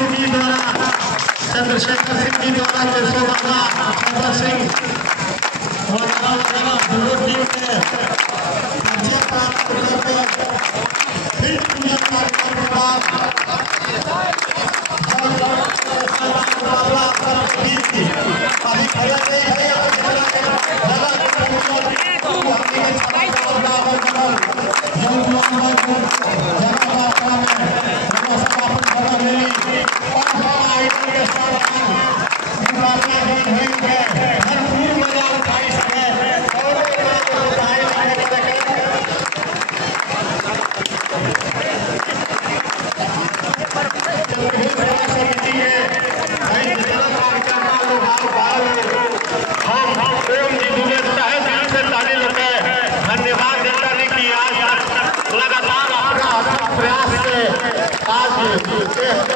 सिंह जी द्वारा, चंद्रशेखर सिंह जी द्वारा, केशव वर्मा, चंद्र सिंह दोनों टीम के विजय प्राप्त करके फिर कार्यक्रम के बाद अभी खड़े नहीं है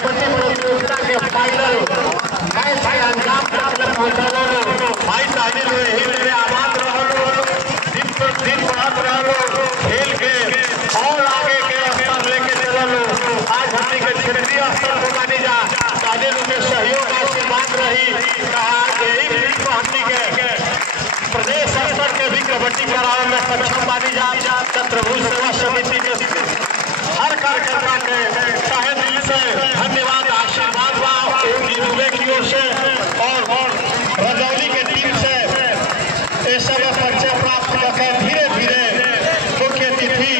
प्रतियोगिता के फाइनल मैच अंजाम तक पहुंचलो। भाई साहिल ही मेरे आबाद रहो, दिन पर दिन बढ़त रहो, खेल के और आगे के स्तर लेके चलो। आज हमने के क्षेत्रीय स्तर को मानी जा साहिल के सहयोग आशीर्वाद रही। कहा यही हमने के प्रदेश स्तर के भी कबड्डी कराने में सक्षम मानी जा। छत्रभुज सेवा समिति के हर कार्यकर्ता के तहे दिल से धन्यवाद, आशीर्वाद दुबे की ओर से और रजौली के टीम से ये सब परिचय प्राप्त करके धीरे धीरे मुख्य अतिथि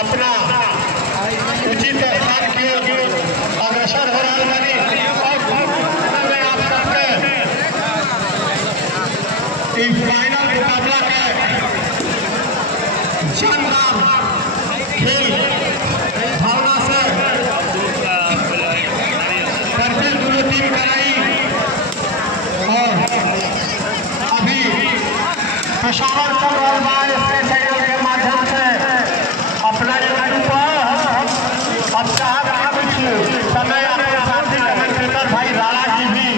अपना उचित स्थान की ओर अग्रसर हो रहा है। और आप सबके इस फाइनल मुकाबला के शानदार खेल भावना से करके दोनों टीम कराई और अभी प्रसारण चल रहा है इसके चैनल के माध्यम से अपना यूट्यूब पर अब चाह कुछ समय अपने साथी कमेंटेटर भाई राणा जी भी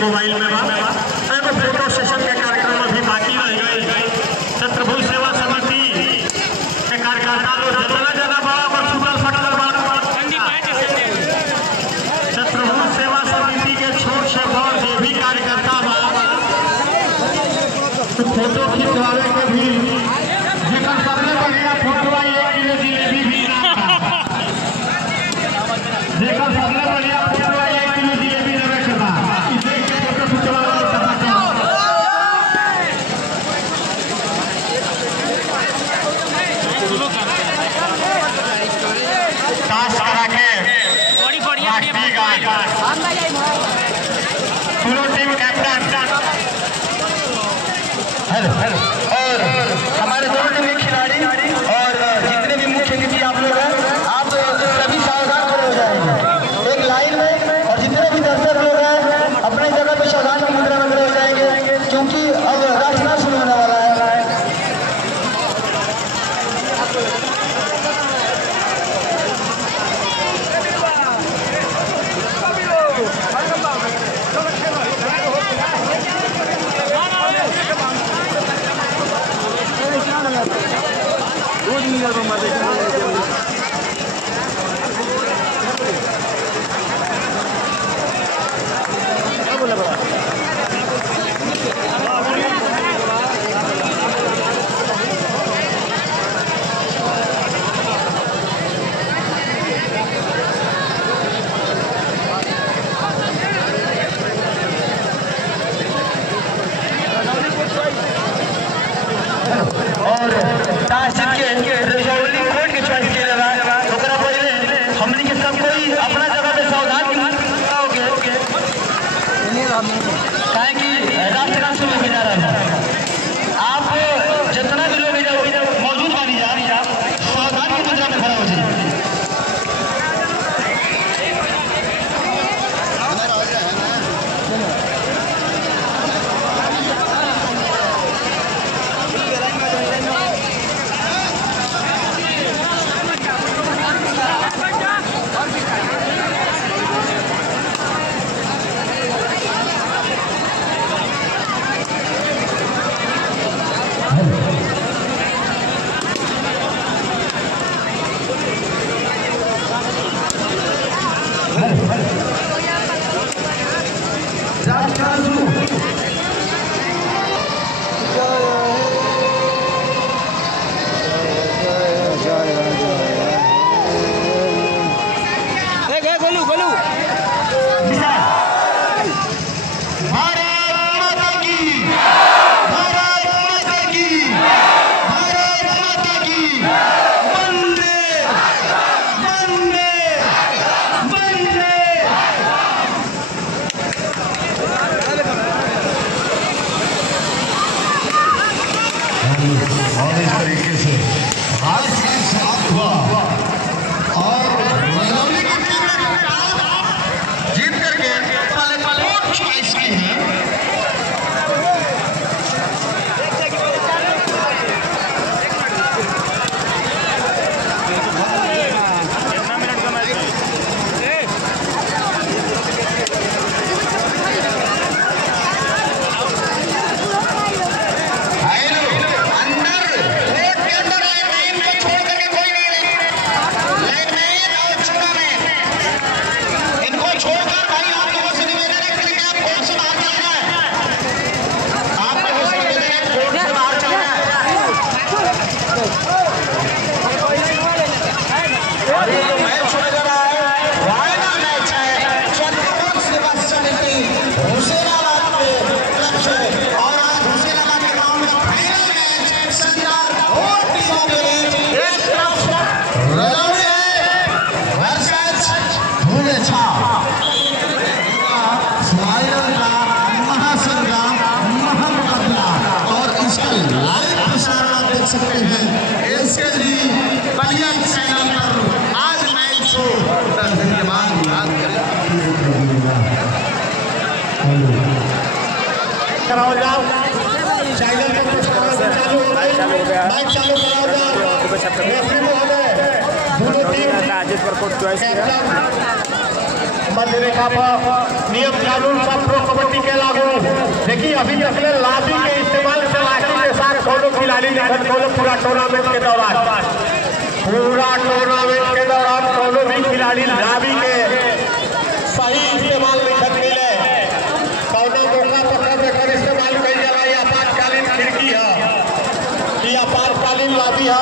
मोबाइल में फोटो सेशन के कार्यक्रम अभी बाकी रह गए। छत्रभुज सेवा समिति के कार्यकर्ता लोग जितना ज्यादा बड़ा छुटल फटल छत्रभुज सेवा समिति के छोट से बड़ जो भी कार्यकर्ता बा तो फोटो खिंचवावे के भी जेकर सबसे बढ़िया फोटो 1 किलो जिलेबी भी जेकर सबसे बढ़िया फोटो 1 किलो जिलेबी रखे के बा टास्क करा टीम कैप्टन और हमारे दोनों टीम के खिलाड़ी और जितने भी मुख्य अतिथि आप लोग हैं, आप सभी सावधान खड़े हो जाएंगे एक लाइन में, और जितने भी दर्शक लोग हैं अपने जगह पे सावधान मुद्रा में खड़े हो जाएंगे, क्योंकि अब राष्ट्रगान शुरू होने वाला है। और इस तरीके से राष्ट्रगान समाप्त हुआ और जीत करके पहले चॉइस की है। सकते हैं एसकेजी बलिया चैनल पर आज मैच शो धन्यवाद याद करें। कराओ जाओ चैनल पर चालू हो गया, माइक चालू कराओ जाओ। रेफरी महोदय दोनों टीम राजेश पर कोर्ट चॉइस किया मध्य रेखा पर नियम कानून सब प्रो कबड्डी के लागू। देखिए अभी तक लाठी के इस्तेमाल से लाठी के साथ दोनों खिलाड़ी पूरा टूर्नामेंट के दौरान दोनों भी खिलाड़ी लाठी के सही इस्तेमाल दिखत मिले। कौनो मौका पकड़ देकर इस्तेमाल कई जगह आपातकालीन खिड़की है कि आपातकालीन लाठी है,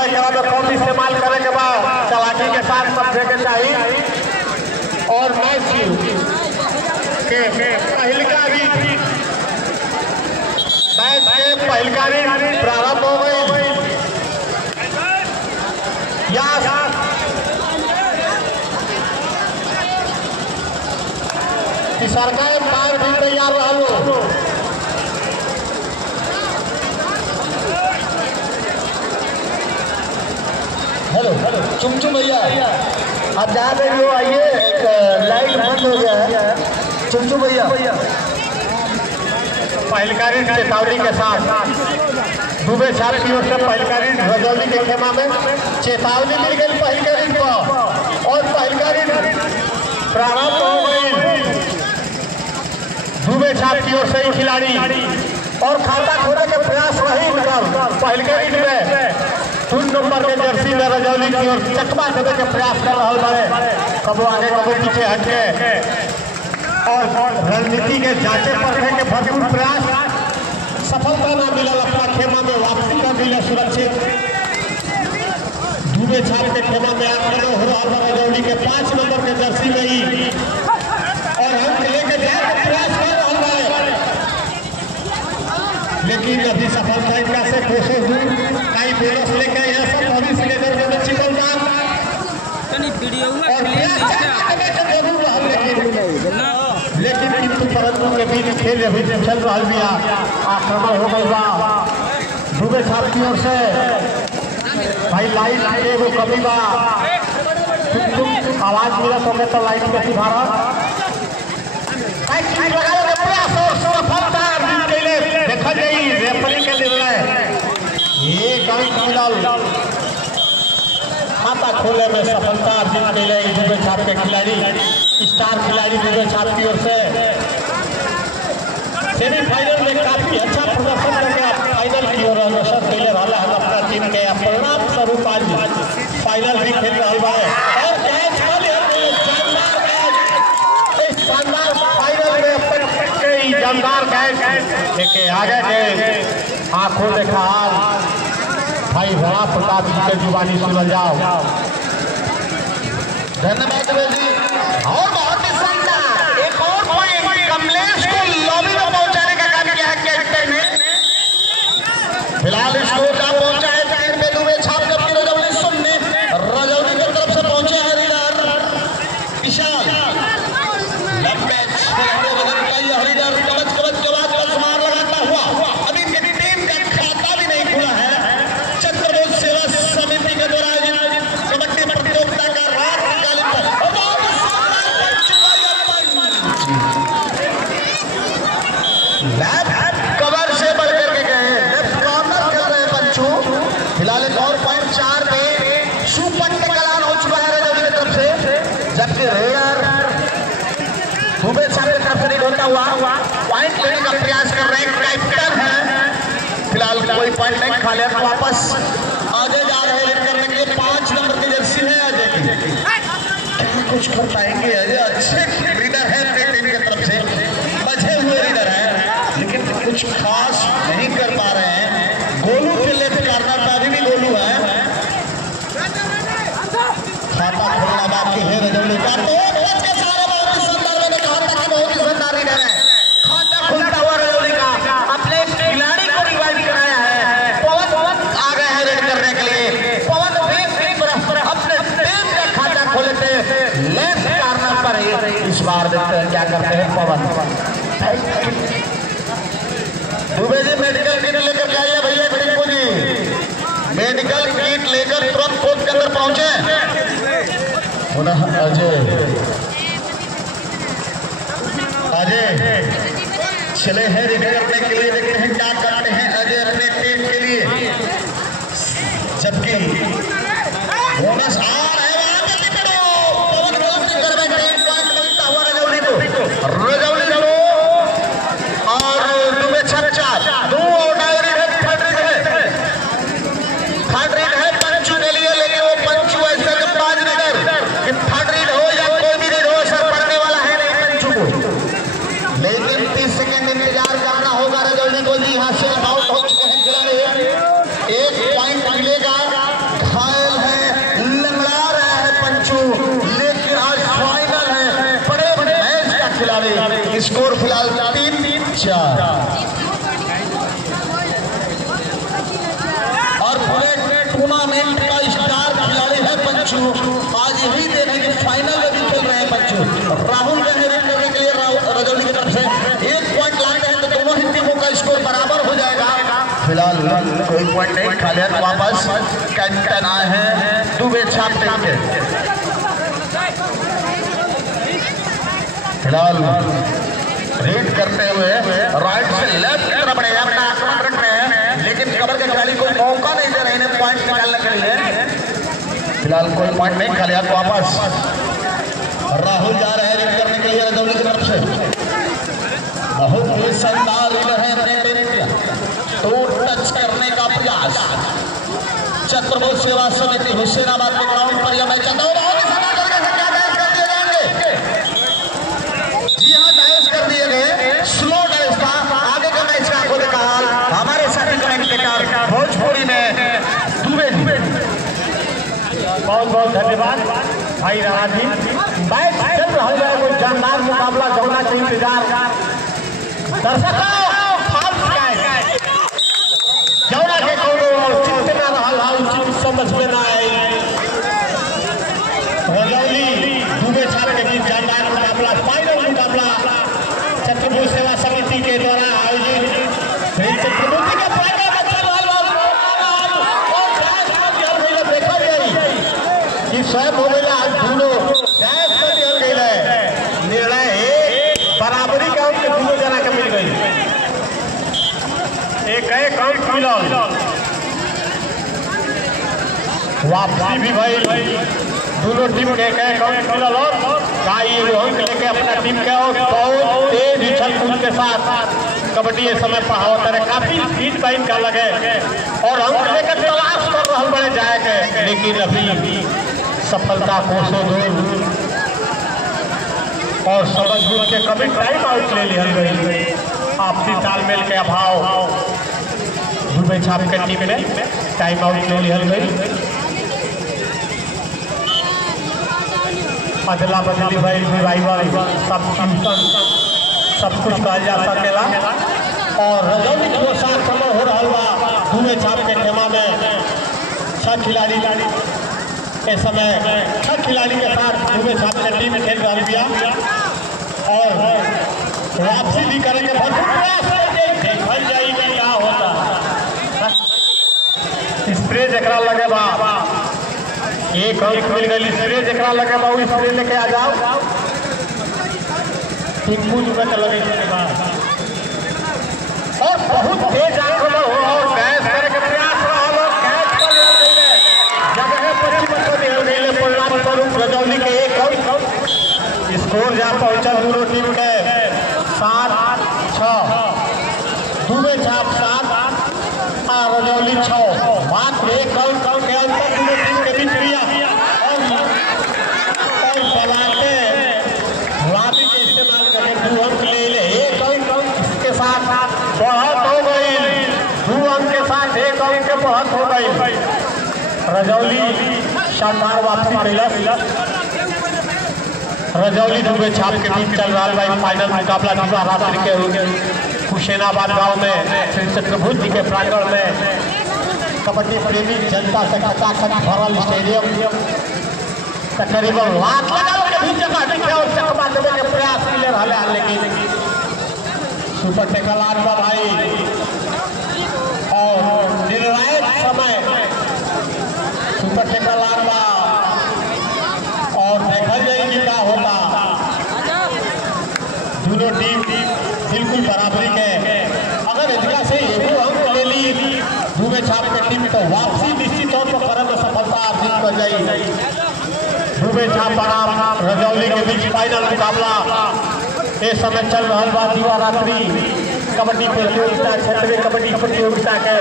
कौन इस्तेमाल करे के बाद चलाकी के साथ समझे के चाहिए। और मैच के पहलका भी प्रारंभ हो गई। सरकार पार भी तैयार रहो। हेलो चुमचुम भैया आप जहाँ पे भी हो आइए, एक लाइट बंद हो गया है। चुमचुम भैया पहलकारी चेतावनी के साथ दुबे छाप की ओर से पहलकारी रजौली के खेमा में चेतावनी मिल गई पहलकारी को और पहलकारी प्रारंभ हो गई। दुबे छाप की ओर से ही खिलाड़ी और खाता खोलने के प्रयास वही पहलकारी में 2 नंबर के जर्सी में रजौली की ओर चकमा देने के प्रयास कर रहा है। कबो आगे कबो पीछे हटके और रणनीति के जांचे परखे के भरपूर प्रयास सफलता न मिला। अपना खेमा में वापसी कर मिले सुरक्षित। दुबे छाप के खेमा में आक्रमण हो रहा था रजौली के 5 नंबर के जर्सी में ही और हम लेके जाने का प्रयास कर रहा है, लेकिन अभी सफलता इनका से कोशिश दूर कई बोनस लेकर यहाँ सब भविष्य लेकर के बच्ची को लेकिन किंतु परंतु के बीच खेल अभी चल रहा है। आक्रमण हो गई बा दुबे छाप की ओर से भाई लाइन आगे वो कभी बा आवाज मिला तो मैं तो लाइन में सुधारा देखा जाए रेफरी के निर्णय ये कभी खाता खोले में सफलता अर्जित कैले दुबे छाप के खिलाड़ी स्टार खिलाड़ी दुबे छाप की ओर से सेमीफाइनल में काफी अच्छा प्रदर्शन करके फाइनल की ओर अग्रसर कैले रहा है अपना टीम के परिणाम स्वरूप आज फाइनल भी खेल रहा है और शानदार फाइनल में जानदार कैच लेके आगे गए। आंखों देखा हाल भाई भरा प्रताप जी के जुबानी सुन जाओ। धन्यवाद जी। और बहुत ही शानदार एक और पॉइंट कमलेश को लॉबी में पहुंचाने का काम किया है कैप्टन ने। फिलहाल स्कोर का पहुंचा है साइड में दुबे छाप जबकि रजौली सुनने रजौली की तरफ से पहुंचे हैं हरिदार विशाल हरिदार कवच कवच के बाद मार लगाता हुआ अभी मेरी टीम का खाता भी नहीं खुला है। चंद्रबोध सेवा समिति के द्वारा कबड्डी प्रतियोगिता का रात कवर से बढ़ करके गए कॉर्नर कर रहे पंचू। फिलहाल एक और पॉइंट 4 पे सुपंट कलान हो चुका है रजौली की तरफ से, जबकि रेयर दुबे छाप की तरफ से नहीं होता हुआ पॉइंट लेने का प्रयास कर रहे हैं कैप्टन है। फिलहाल कोई पॉइंट नहीं खा लिया तो वापस आगे जा रहे हैं करने के लिए 5 नंबर की जर्सी है अजय की। कुछ कर पाएंगे अजय अच्छे लीडर है अपनी टीम की तरफ से, बचे हुए लीडर है लेकिन कुछ खास नहीं कर पा रहे हैं। गोलू के लेफ्ट कॉर्नर पर अभी भी गोलू है। खाता खोलना बाकी है रजौली का तो इस बार देखते हैं क्या करते हैं पवन। दुबे जी मेडिकल किट लेकर के आइए भैया टिंकू जी, मेडिकल किट लेकर तुरंत कोर्ट के अंदर पहुंचे। पुनः अजय चले हैं रिव्यू करने के लिए, देखते हैं क्या करते हैं अजय अपने टीम के लिए। जबकि बोनस आ रहा है रजौली लो और दुबे छाप 4 2 और डायरी है थर्ड रीड है पंचू के लिए, लेकिन वो पंचू ऐसा कि 5 रीडर कि थर्ड रीड हो या कोई भी रीड हो असर पड़ने वाला है नहीं पंचू को। लेकिन 30 सेकंड इंतजार करना होगा रजौली को जी। यहाँ से आउट हो चुके हैं खिलाड़ी, 1 पॉइंट मिलेगा। घायल है लंगड़ा रहा है पंचू, लेकिन आज फाइनल है बड़े मैच का खिलाड़ी। स्कोर फिलहाल 3-4 और पूरे टूर्नामेंट का स्टार खिलाड़ी है पंचू। आज यही देखिए कि फाइनल में भी खेल रहे हैं पंचू। राहुल करने के लिए पॉइंट नहीं, खाली हाथ वापस कैप्टन आए हैं दुबे छाप टीम के। फिलहाल रीड करते हुए राइट से लेफ्ट की तरफ बढ़े अपना आक्रमण रख रहे हैं, लेकिन कबर के खिलाड़ी कोई मौका नहीं दे रहे हैं पॉइंट निकालने के लिए। फिलहाल कोई पॉइंट नहीं, खाली हाथ वापस। राहुल जा रहे हैं रीड करने के लिए रजौली की तरफ से। बहुत ही शानदार रीडर है अपने टीम के, तो टच करने का प्रयास। चक्रबोध सेवा समिति हुसैनाबाद के ग्राउंड पर यह मैच चलता है। जी हाँ, डायस कर दिए गए, स्लो डायस था। आगे का मैच का खुद का हाल हमारे साथी कमेंटेटर भोजपुरी में दुबे। बहुत बहुत धन्यवाद भाई राणा जी। मैच चल रहा है, कोई जानदार मुकाबला होना चाहिए। इंतजार दर्शकों जौना के कोनो चिंता ना रहल हा, उचित समझ में ना आई। रजौली दुबे छाप के बीच जानदार मुकाबला, फाइनल मुकाबला चक्रबोध सेवा समिति के द्वारा आयोजित चक्रबोध के फाइनल में चल रहल और देखा जाए कि स्वयं हो गया दोनों गैस कर दिया गया है। निर्णय बराबरी का उनके दोनों जना के मिल गई, एक अंक मिलल। वापसी भी भाई दोनों टीम के एक अंक मिलल और अंक लेके अपना टीम के बहुत तेज उछल कूद के साथ कबड्डी इस समय पढ़ावत है। काफी स्पीड टाइम का लगे और अंक लेकर तलाश कर रहा बड़े जाएगा, लेकिन अभी सफलता कोसों दूर और समझ बूझ के कभी टाइम आउट ले लिया गई। आपसी तालमेल के अभाव दुबे छाप के टीम ने टाइम आउट ले लिया गई। अदला बदली भाई रिवाइवल सब कुछ कहा जा सकेला और रजौली के साथ समय हो रहा बा। दुबे छाप के खेमा में 6 खिलाड़ी इस समय 6 खिलाड़ी के साथ दुबे छाप के टीम खेल रही है और वापसी भी करेंगे। भरपूर प्रयास देखल जाएगी क्या होता। स्प्रे जकरा लगे बा एक अंक मिल गई। स्प्रे जकरा लगे बा स्प्रे लेके आ जाओ। टिंकू जुबे के लगे और बहुत तेज आंकड़ा हो और गैस करे के प्रयास रहा लोग गैस कर ले जगह पश्चिम को दिया गई। परिणाम स्वरूप रजौली के एक अंक स्कोर जा पहुंचा दोनों टीम के 7-6। दुबे छाप 7 और रजौली 6। मात्र एक अंक के अंतर दोनों टीम के बीच किया और बलाते वापी के इस्तेमाल करके 2 अंक ले ले। एक अंक के साथ बहुत हो गई, 2 अंक के साथ एक अंक के बहुत हो गई। रजौली शानदार वापसी कैला। रजौली दुबे छाप के बीच चल रहा है फाइनल मुकाबला दिवा रात्रि के हुसैनाबाद गांव में श्री चक्रबोध जी के प्रांगण में कबड्डी प्रेमी जनता से खचाखच भरल स्टेडियम तकरीबन लाख के भी जगह दिखे और चकमा देने के प्रयास मिले रहा, लेकिन सुपर टेकल आजमा भाई और निर्णायक समय सुपर टेकल आजमा और देखा जाएगी क्या होता। दोनों टीम बिल्कुल बराबरी के अगर इनका से एगो अंक ले ली दुबे छाप के टीम तो वापसी निश्चित तौर पर करे में सफलता अर्जित कर जाएगी। दुबे छाप बनाम रजौली के बीच फाइनल मुकाबला इस समय चल रहा बा दिवा रात्रि कबड्डी प्रतियोगिता क्षेत्रीय कबड्डी प्रतियोगिता के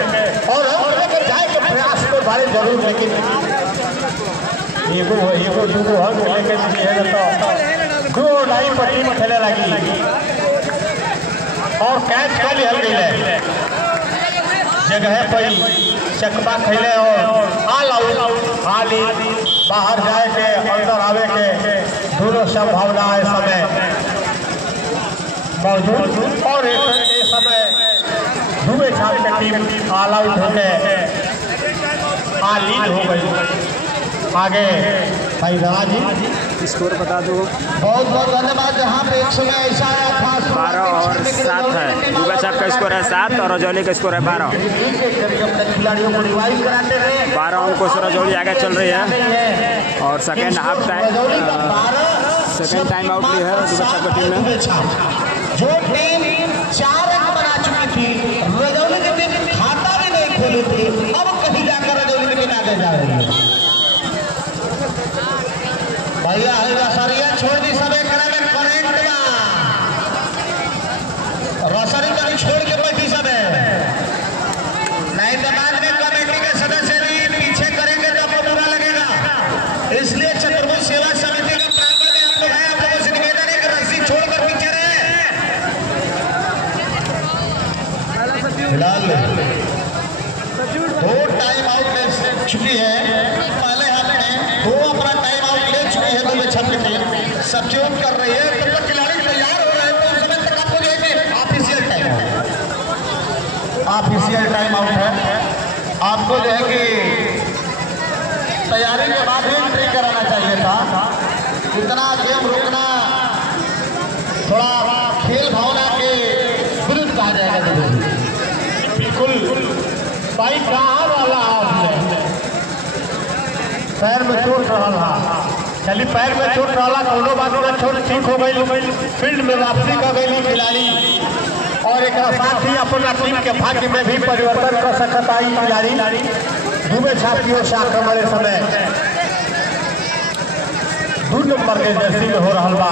और लेकर जाए के प्रयास तो भारी जरूर, लेकिन एगो दूगो अंक लेके तो 2-2.5 पर टीम खेले लगी और कैच कर लिया गई जगह पर चकमा खेले और ऑल आउट खाली बाहर जाए के अंदर आवे के दोनों संभावना इस समय मौजूद और इस समय दुबे छाप की टीम ऑल आउट होकर लीड हो गई। आगे भाई राणा जी स्कोर बता दो। बहुत बहुत धन्यवाद। जहाँ पे एक समय ऐसा आया था 12 और 7 है। दुबे छाप का स्कोर है 7 और रजौली का स्कोर है 12। खिलाड़ियों को रिवाइव कराते हुए 12 अंकों से रजौली आगे चल रही है और second half time second time out ली है दुबे छाप की टीम ने। जो टीम 4 अंक बना चुकी थी, रजौली की टीम खाता भी नहीं खोली थी, अब कहीं जाकर रजौली की टीम आगे जा रही है। भैया हल्का सरिया छोड़ दी सब एक करे में करेंट रोसरी कहीं छोड़ के बैठी सब नहीं तो बाद में कमेटी के सदस्य पीछे करेंगे तो आपको बुरा लगेगा। इसलिए चतुर्भुज सेवा समिति का प्रांगण में आप लोग हैं, आप लोगों से निवेदन है कि रस्सी छोड़कर पीछे रहे। फिलहाल 2 टाइम आउट ले चुकी है, पहले हाफ में 2 अपना टाइम आउट ले चुकी है दुबे छाप की टीम, सब्स्टिट्यूट कर रही है। तब तक खिलाड़ी तैयार हो रहे हैं तो उस समय तक आपको जो है कि ऑफिशियल टाइम आउट है। आपको जो है कि तैयारी के बाद ही एंट्री कराना चाहिए था। इतना गेम रुकना थोड़ा खेल भावना के विरुद्ध कहा जाएगा। बिल्कुल भाई कहाँ वाला आपने पैर में चोट रहा, चलिए पैर में चोट रहा दोनों बात में चोट ठीक हो गई, फील्ड में वापसी कर गई खिलाड़ी और एक साथ ही अपना टीम के भाग्य में भी परिवर्तन कर सकता है खिलाड़ी। दुबे छाप की ओर से आक्रमण समय 2 नंबर के जर्सी में हो रहा बा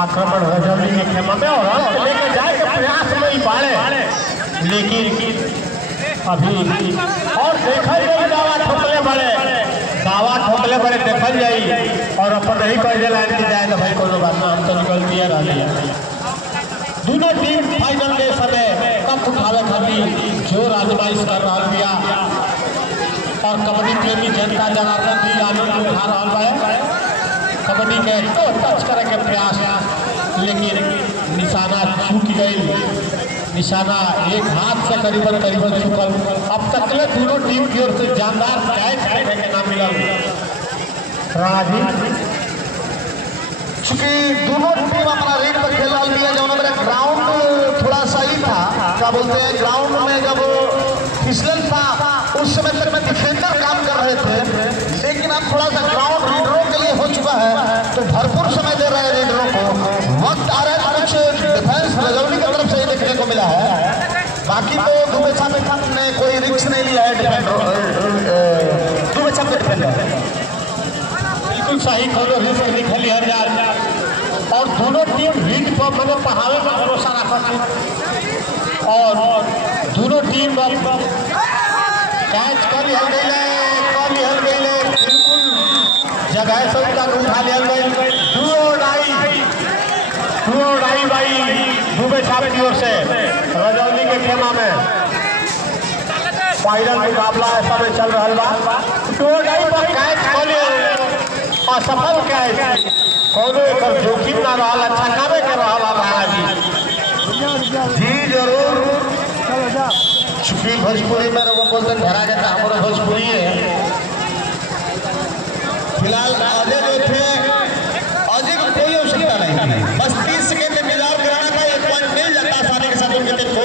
आक्रमण रजौली के खेमा में और लेके जाए के प्रयास में ही बाड़े, लेकिन अभी और देखा जाए दावा ठोकले बड़े देखल जाई और अपन नहीं कह लाइन की जाए तो भाई कोनो बात ना, हम तो निकल दिया रही। दोनों टीम फाइनल के समय कप उठावे खातिर जोर आजमाइश कर रहा बिया और कबड्डी प्रेमी जनता जनार्दन भी आनंद उठा रहा है। कबड्डी के तो टच करे के प्रयास, लेकिन निशाना चूक गई, निशाना एक हाथ से करीबन चुकल। अब तक ले दोनों टीम की ओर से जानदार कैच देखने के नाम मिला राणा जी, चूंकि दोनों टीम अपना रेट पर खेल रहा है। जो मेरा ग्राउंड थोड़ा सही था, क्या बोलते हैं, ग्राउंड में जब फिसलन था उस समय तक में डिफेंडर काम कर रहे थे, लेकिन अब थोड़ा सा ग्राउंड रीडरों के लिए हो चुका है तो भरपूर समय दे रहे हैं रीडरों को। वक्त आ रहा है कुछ डिफेंस रजौली की तरफ से ही देखने को मिला है, बाकी तो दुबे छाप ने कोई रिस्क नहीं लिया है। दुबे छाप डिफेंडर बिल्कुल सही, कोनो रिस्क निकल हर यार और दोनों टीम हिट पर मतलब पहाड़े पर भरोसा रखा और दोनों टीम कैच कर लिया गई बिल्कुल जगह से उनका उठा लिया गई। दुआई भाई दुबे छाप की ओर से रजौली के खेमा में फाइनल मुकाबला ऐसा में चल रहा बा। कैच असफल कैच कोनो एक जोखिम ना रहा, अच्छा कामे के रहा जी जरूर। चूंकि भोजपुरी में लोगों बोलते धरा जाता हमारे भोजपुरी है। फिलहाल अजय जो थे अजय को कोई आवश्यकता नहीं, बस 30 सेकेंड इंतजार कराना था, 1 पॉइंट मिल जाता आसानी के साथ उनके टीम को।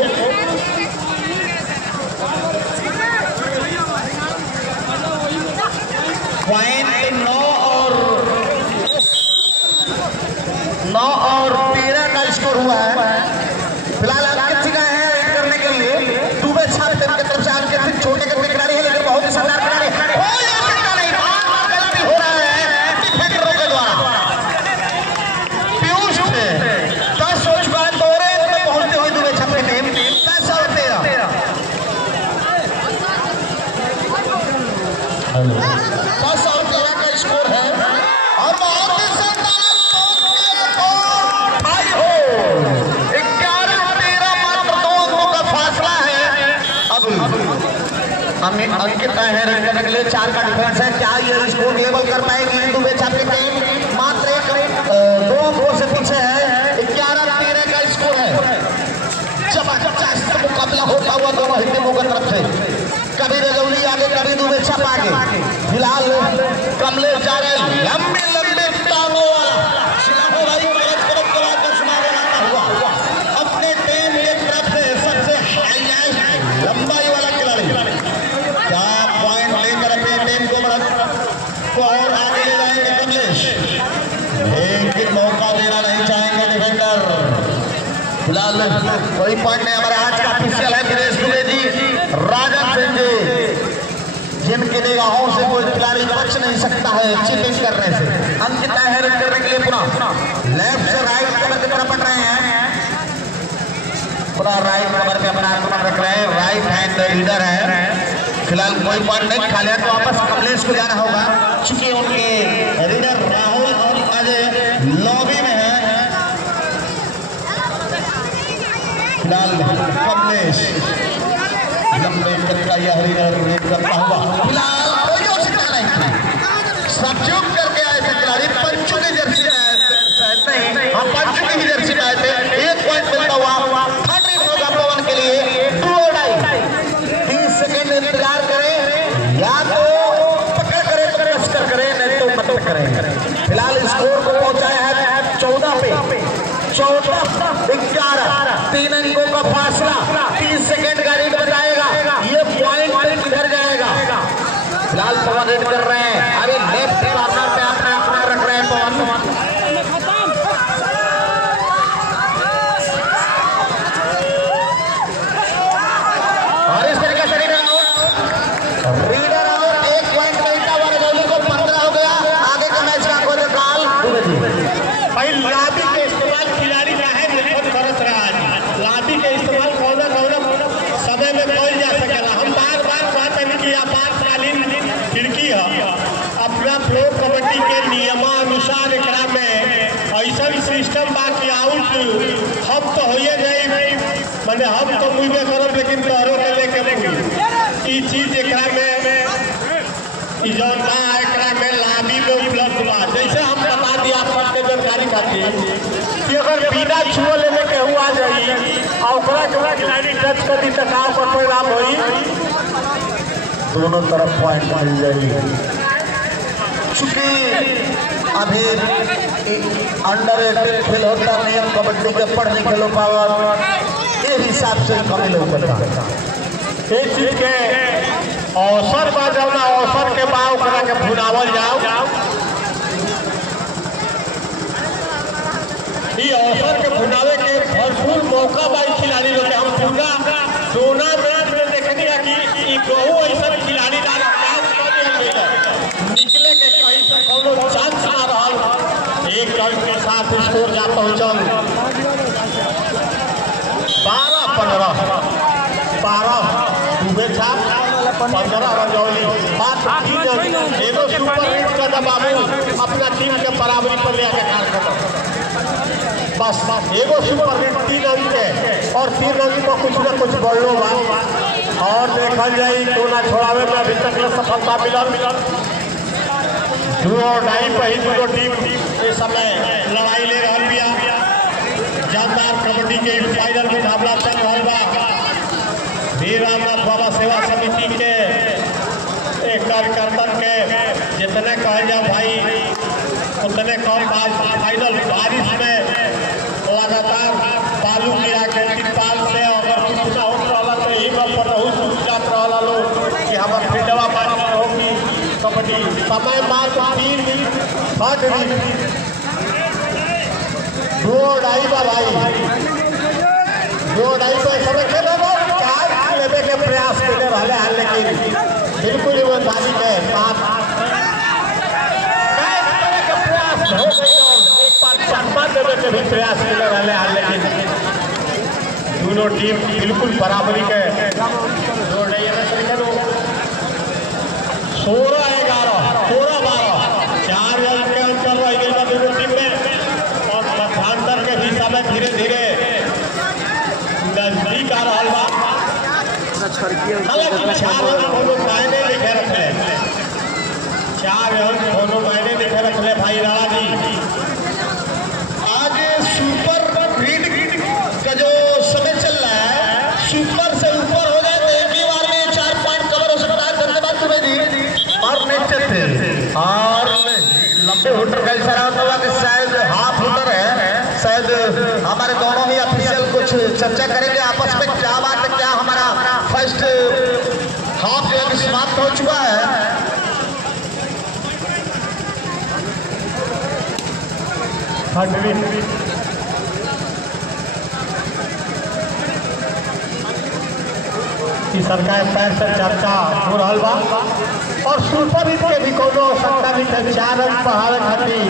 पॉइंट 9 और 13 का स्कोर हुआ है। फिलहाल अंकित सिंह है रेड करने के लिए, दुबे छाप टीम की तरफ से अंकित सिंह छोटे कद के खिलाड़ी है लेकिन बहुत ही शानदार खिलाड़ी है। कोई आवश्यकता नहीं, गलती हो रहा है डिफेंडरों के द्वारा। पीयूष थे 10 हो चुका है, दौरे में पहुंचते हुए दुबे छाप की टीम 10 और 13 10 और 13 का स्कोर है और बहुत ही शानदार 11-13 मात्र 2 अंकों का फासला है। अब अंकित है रन करने के लिए 4 का डिफेंस है, क्या ये स्कोर लेवल कर पाएगी दुबे छाप की टीम? मात्र 2 अंकों से पीछे है, 11-13 का स्कोर है। जबरदस्त मुकाबला होता हुआ दोनों ही टीमों की तरफ से, कभी रजौली आगे कभी दुबे छाप आगे। फिलहाल कमलेश जा रहे हैं लंबी लेकिन मौका देना नहीं चाहेंगे डिफेंडर। फिलहाल कोई पॉइंट नहीं। हमारे आज का ऑफिशियल है दिनेश दुबे जी, राजन सिंह जी, जिनकी निगाहों से कोई खिलाड़ी बच नहीं सकता है चीटिंग करने से। अंकित है रन करने के लिए पुनः लेफ्ट से राइट कमर की तरफ बढ़ रहे हैं, पूरा राइट कमर में अपना आक्रमण रख रहे हैं, राइट हैंड लीडर है। फिलहाल कोई पॉइंट नहीं, खाली तो वापस कमलेश को जाना होगा, चूंकि उनके रीडर राहुल और अजय लॉबी में है। फिलहाल कमलेश लंबे कटका यह रीडर रेड करता हुआ, फिलहाल कोई आवश्यकता नहीं, सब्ज्यूट करके आए थे खिलाड़ी। पंचू की जर्सी में नहीं, हम पंचू की जर्सी में आए थे। 1 पॉइंट मिलता हुआ थर्ड रेड होगा पवन के लिए। 30 सेकेंड इंतजार करें, या तो पकड़ करें तो कसकर करें, नहीं तो मत करें। फिलहाल स्कोर को पहुंचाया है 14 पे, 14-11, 3 अंकों का फासला। 30 सेकेंड का रेड बताएगा ये पॉइंट किधर जाएगा। फिलहाल पवन रेड कर रहे हैं, अभी लेफ्ट कॉर्नर पे अपना रख रहे हैं पवन। और इस तरीके से रीडर आउट, 1 पॉइंट मिलता हुआ रजौली को 15 हो गया। आगे का मैच का कोई काल भाई लाबी के इस्तेमाल खिलाड़ी का है निर्भर करत रहा है। लाबी के इस्तेमाल कौन समय में कौन जा सकेला। हम बार बात है कि आपातकालीन खिड़की है, अपना फ्लोर कबड्डी के नियमानुसार एकरा में ऐसा सिस्टम बा कि आउट हम तो होइए नहीं, माने हम तो मुझे करब, लेकिन तोहरों के लेके ई चीज एकरा में एकरा में लाबी में उपलब्ध बा। जैसे हम बता दिया आपके जानकारी खातिर कि अगर बिना छुए लेने के हुआ जाई और ओकरा खिलाड़ी टच कर दी तो का पर परिणाम होई, दोनों तरफ पॉइंट मिल जाएगी। चूंकि अभी अंडर 18 खेल होता नियम कबड्डी के पढ़ नहीं खेलो पावर, ये हिसाब से कमी लोग करता एक चीज के अवसर बा, जब अवसर के बाद ओकरा के भुनावल जाओ। ई अवसर के भुनावे के भरपूर मौका बा खिलाड़ी लोग के। हम पूरा टूर्नामेंट में देखनी है कि ई बहु ऐसा खिलाड़ी निकले के कहीं से कोनो चांस ना रहल। एक रन के साथ स्कोर जा पहुंचल 12-15 डूबे था 15 रजौली। एगो सुपर हिट का दबाव अपना टीम के बराबरी पर ले आके खड़ा बस एगो सुपर हिट 3 अंक के, और 3 अंक में कुछ न कुछ बढ़लो बा। और देखल जाए तो ना छोड़ावे में अभी तक सफलता मिलल। 2 और 2.5 पे ही दोनों टीम इस समय लड़ाई ले रहा बिया। जानदार कबड्डी के फाइनल मुकाबला चल रहा बा। वीर रामनाथ बाबा सेवा समिति के एक कार्यकर्ता के जितने कहल जाओ भाई उतने कम। फाइनल बारिश में लगातार बालू गिरा के तिरपाल से अगर कुछ हो रहा तो यही पर बहुत जात रहा लोग कि हमारे फील्डवा बारिश में होगी कबड्डी। समय मात्र 3 मिनट 60 मिनट 2 और 2.5 बा भाई। 2 और 2.5 पे समय खेल लेने के प्रयास करने वाले हैं, लेकिन बिल्कुल ईमानदारी के साथ प्रयास हो गई। एक बार सम्मान देने के भी प्रयास करने वाले हैं, लेकिन दोनों टीम बिल्कुल बराबरी के 16-11 16-12 4 रन के अंतर रह गई दोनों टीम में। और मध्यांतर के दिशा में धीरे धीरे नजदीक आ रहा बा। हालांकि 4 रन दोनों मायने लिखे रखे, 4 रन दोनों मायने लिखे रखे भाई राणा जी। आज सुपर रीड का जो समय चल रहा है, सुपर से ऊपर हो जाए तो एक ही बार में 4 पॉइंट कवर हो सकता है। धन्यवाद तुम्हें जी। और नेक्स्ट थे और लंबे हुटर का इशारा होता हुआ कि शायद हाफ हुटर है, शायद हमारे दोनों ही ऑफिशियल कुछ चर्चा करेंगे आपस में क्या बात है, क्या हमारा फर्स्ट हाफ जो है समाप्त हो चुका है। सरकार पैर से चर्चा हो रहा बा और सुपर हिट के भी कोनो आवश्यकता नहीं है। 4 रन बढ़ावे खातिर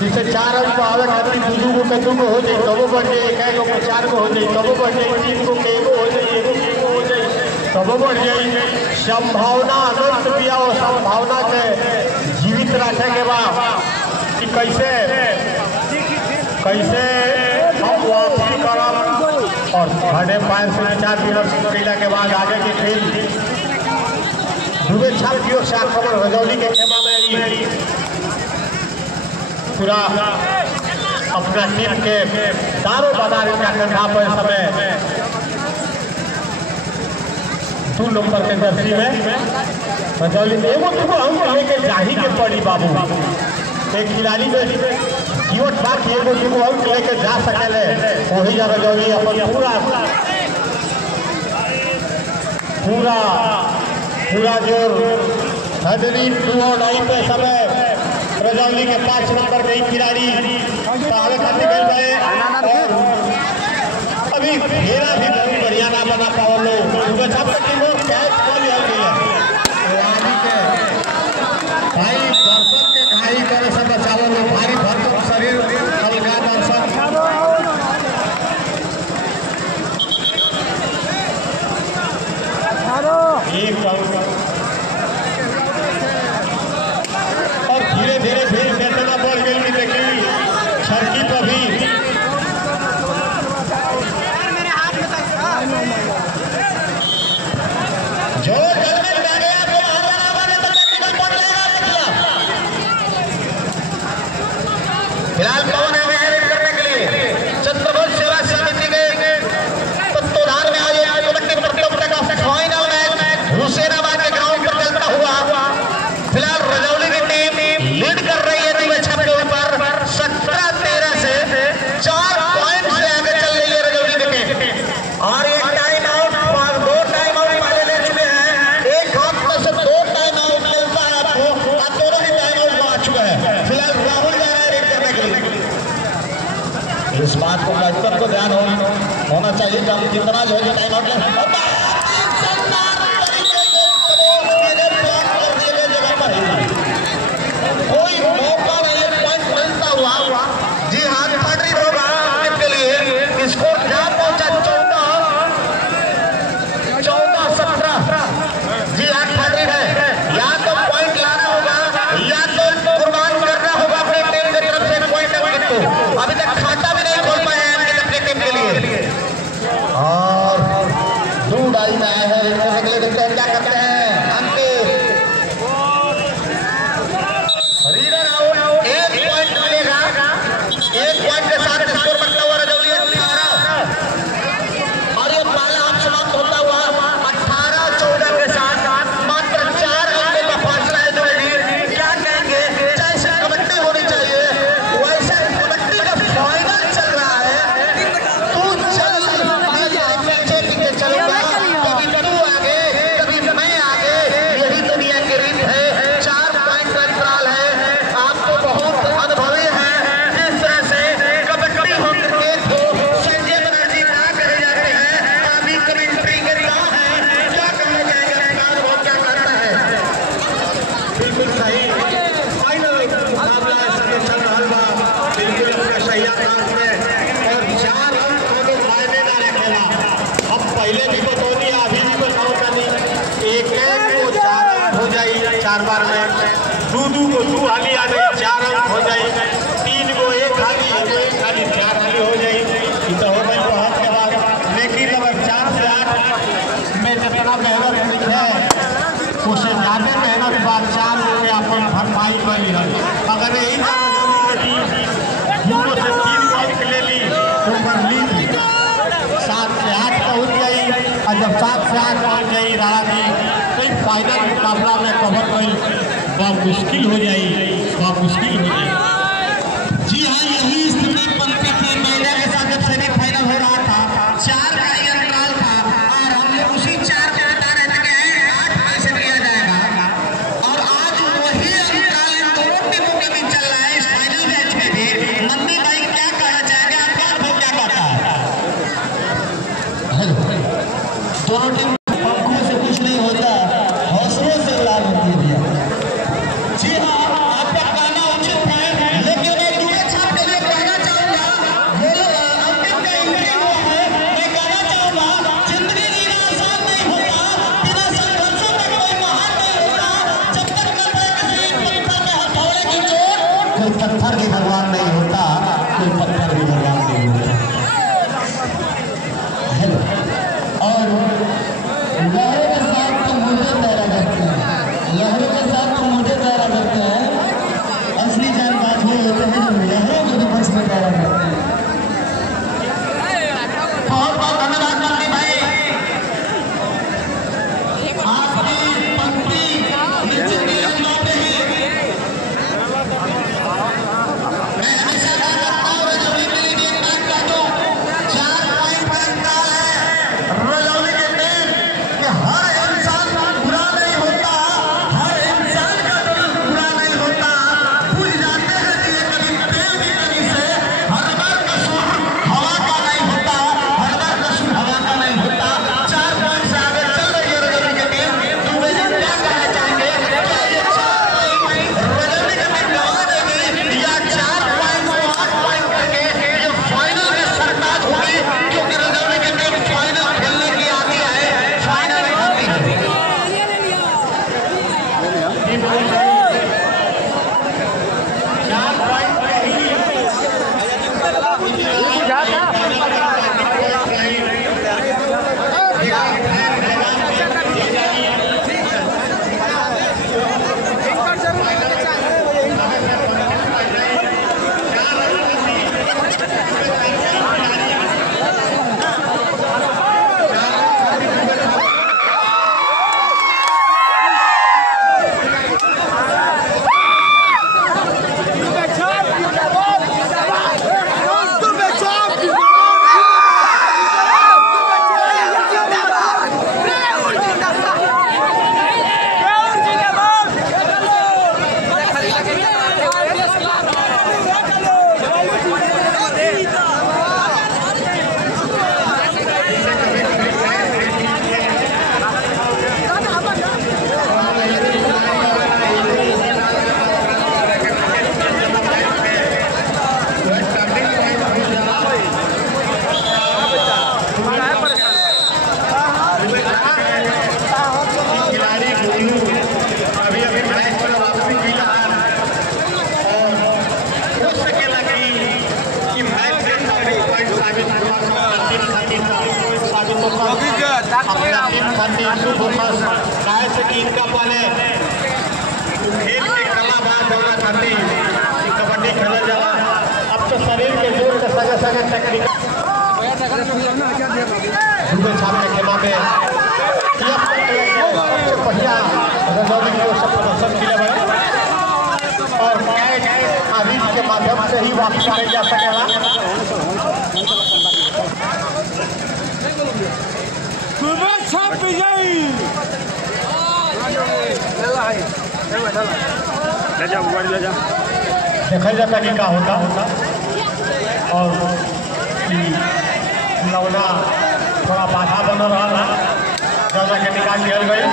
जैसे 4 रन बढ़ावे खातिर दू गो के 2 गो हो जाए तबो बढ़ जाए, 1 गो के 4 गो हो जाए तबो बढ़ जाए, 3 गो के 1 गो हो जाए, 1 गो के 1 गो हो जाए तबो बढ़ जाए। संभावना अनंत बिया और संभावना के जीवित रखे के बाद कि कैसे हम वापसी करब और 5.5 से 4 मिनट कैला के बाद आगे के खेल दुबे छाप की ओर से आक्रमण रजौली के खेमा में पूरा अपना टीम के दारों बाजार का कंधा पर समय 2 नंबर के जर्सी में रजौली में एगो दुगो हम लेके जाही के पड़ी बाबू। एक खिलाड़ी में जीवट बात एगो दुगो हम लेके जा सकेले वही जा रजौली अपन पूरा जोर हदरी 2 और 9 पे समय रजौली के 5 नंबर के खिलाड़ी पहाड़ खाते गए और अभी घेरा भी बहुत बढ़िया ना बना पाओ लोग कैच कर लिया भाई दर्शक के घाई करे से बचाओ लोग भारी भरकम शरीर हल्का दर्शक और धीरे धीरे फिर बेतना बढ़ गई कि देखी छड़की पर भी जो फिलहाल कौन है हेड करने के लिए चंद्रभोज सेवा समिति के तत्वाधान में आज कबड्डी प्रतियोगिता का फाइनल मैच हुसैनाबाद के ग्राउंड पर चलता हुआ फिलहाल रजौली की टीम लीड कर रही है टीम छप के ऊपर 17-13 से 4 पॉइंट से आगे चल रही है रजौली की टीम और एक टाइम आउट 2 टाइम आउट पहले ले चुके हैं। एक हाथ में से 2 टाइम आउट मिलता है आपको और दोनों ही टाइम आउट आ चुका है। फिलहाल राहुल जा रहा है लीड करने के लिए। इस बात को कर्तव्य को ध्यान होना चाहिए कि हम कितना जो है टाइम आउट ले कोई मौका नहीं पॉइंट मिलता हुआ। जी हाँ थर्ड होगा के लिए स्कोर क्या पहुंचा 14-17। जी हाँ थर्ड है या तो पॉइंट लाना होगा या तो कुर्बान करना होगा अपनी टीम की तरफ से पॉइंट को। अभी तक खाता भी नहीं खोल पाए हैं अपनी टीम के लिए और 2 डाई में आए हैं अगले देखते हैं क्या करते हैं। चार बार में 2 को 2 हाली आ जाए 4 अंक हो जाए 3 को 1 हाली 1 हाली 4 हाली हो जाए तो हो गई बहुत के बाद। लेकिन अगर 4 से 8 में जितना मेहनत है उससे ज्यादा मेहनत बाद 4 हो गया अपन भरपाई करी है। अगर यही 2 से 3 अंक ले ली तो कर ली 7 से 8 पहुंच गई और जब 7 से 8 पहुंच गई रहा थी फाइनल मुकाबला में कवर करी बहुत मुश्किल हो जाए। जी हाँ यही स्थिति बनती थी महिला के साथ जब सेमीफाइनल हो रहा था 4 का ही अंतराल था और हम लोग उसी 4 के बता रहे थे कि 8 में से दिया जाएगा और आज वही अंतराल इन दोनों टीमों के बीच चल रहा है। इस फाइनल मैच में भी मंदी भाई अपना टीम खाती फोकस काहे से कि इनका पहले खेल के कला बात होना खाती कबड्डी खेला जाला। अब तो शरीर के जोर के सगे सगे टेक्निक दूसरे सामने खेमा में बढ़िया रजौली को सब प्रदर्शन किया है और कैच आदि के माध्यम से ही वापस आने जा सकेगा। ले जाओ ले जाओ देखा जाता कि क्या होता और लौना थोड़ा बाधा बन रहा जौना के निकाल दिया गई।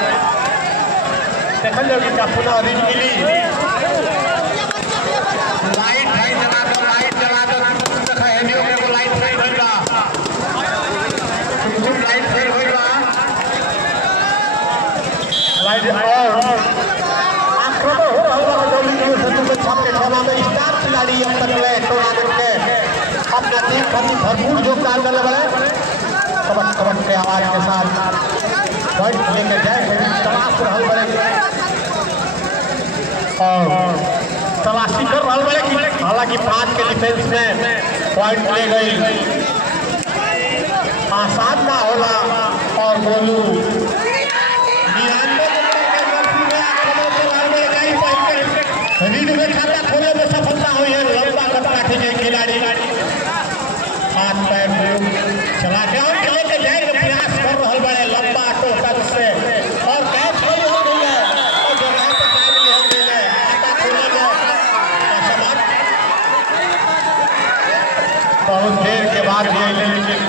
देखल जाओ कि क्या पुनः अधिक मिली लाइट है जला दो लाइट जला दो देखा है जो को लाइट फेल होगा तुम लाइट फेल होगा लाइट और आक्रमण हो रहा है जल्दी से तुम छापे खेला में स्टार खिलाड़ी अब तक ले टूर्नामेंट में अपना टीम खाती भरपूर योगदान कर रहे हैं। कबड्डी कबड्डी के आवाज के साथ पॉइंट लेके जाएंगे तलाश रहल बड़े और तलाशी कर रहल बड़े कि हालांकि 5 के डिफेंस में पॉइंट ले गई आसान ना होला और बोलू 99 रीड में खाता खोले में सफलता हुई है। लंबा कपड़ा खींचे खिलाड़ी हाथ पैर चला के और लेके जाएंगे प्रयास कर रहा बड़े लंबा टोटल से और कैच हो गई है और जगह पे टाइम ले हो गई है आता खुले में समान बहुत देर के बाद ये लेकिन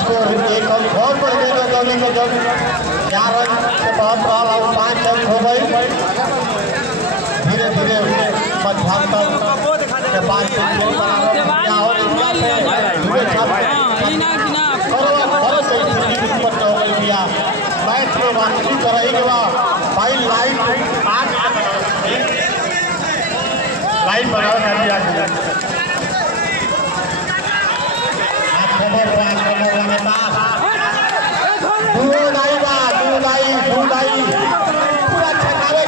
स्कोर एक अंक और बढ़ गया दोनों को जब 4 रन से बहुत रहा और 5 अंक हो गई। धीरे धीरे मध्यांतर के बाद मैच में वापसी करेंगे भाई लाइव आज लाइव बनाओ पूरा छकावे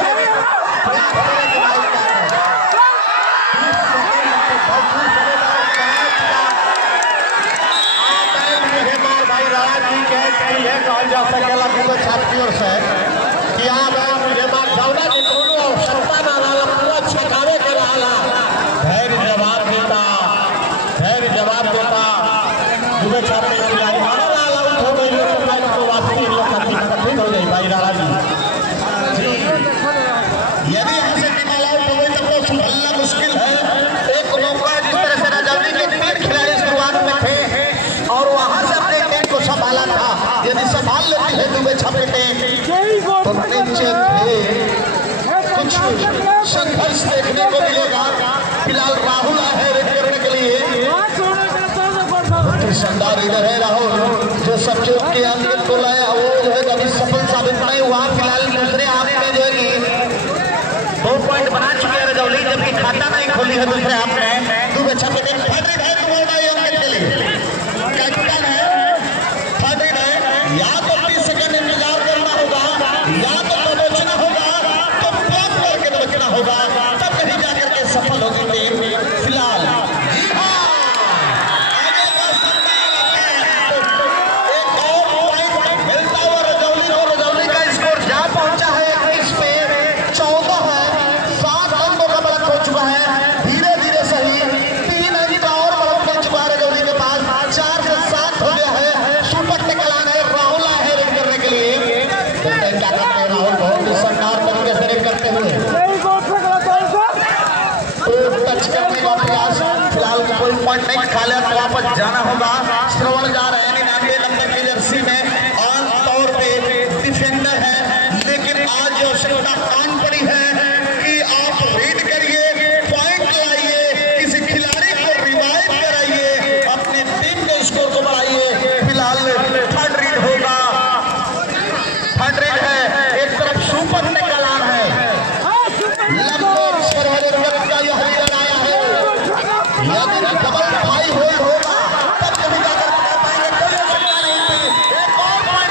जा सकेला छात्रियों से कि आप मुझे मार जाऊना कि कोनो आवश्यकता ना रहा पूरा छकावे के रहा धैर्य जवाब देता दूसरे छात्र खिलाड़ी मारा रहा हो गई तो वापसी लोग कठिन हो गई भाई राणा जी यदि हमसे टीम आउट हो गई तब तो संभालना मुश्किल है। एक मौका जिस तरह से रजौली के 3 खिलाड़ी शुरुआत में थे और वहां से अपने टीम को संभाला था। यदि संभाल लेती है दुबे छपेटे तो नीचे कुछ संघर्ष देखने को मिलेगा। फिलहाल राहुल है रेड करने के लिए शानदार रीडर है राहुल जो सबसे के अंदर को लाया वो जो है कभी सफल साबित नहीं हुआ। फिलहाल दूसरे हाफ में जो है कि 2 पॉइंट बना चुके हैं रजौली जबकि खाता नहीं खोली है दूसरे हाफ में। दुबे छपेटे या तो 30 सेकंड इंतजार करना होगा या तो बचना होगा तो ब्लॉक करके बचना होगा तब कहीं जाकर के सफल होगी टीम। फिलहाल एक और पॉइंट मिलता हुआ रजौली का स्कोर जा पहुंचा है 21 पे 14 है 7 अंकों का बढ़त हो चुका है। धीरे धीरे सही 3 अंक का और बढ़त मिल चुका है रजौली के पास 4 से 7 हो गया है। सुपर टेकलान है राहुल है रेड करने के लिए क्या करते हैं राहुल बहुत ही शानदार तरीके से रेड करते हुए तो टच करने का प्रयास फिलहाल कोई पॉइंट नहीं खा लिया तो वापस जाना होगा। श्रवण जा रहे हैं 99 नंबर की जर्सी में आम तौर पे डिफेंडर है लेकिन आज आवश्यकता कान पड़ी है कि आप रीड करिए पॉइंट लाइए किसी खिलाड़ी को रिवाइव कराइए अपने टीम के स्कोर को बढ़ाइए। फिलहाल थर्ड रीड होगा है एक तरफ सुपर टेकलान है लगभग सर्वाधिक का यह रीडर आया है यदि डबल 5 होल्ड होगा तब कभी जाकर कर पाएंगे कोई आवश्यकता नहीं थी। एक और पॉइंट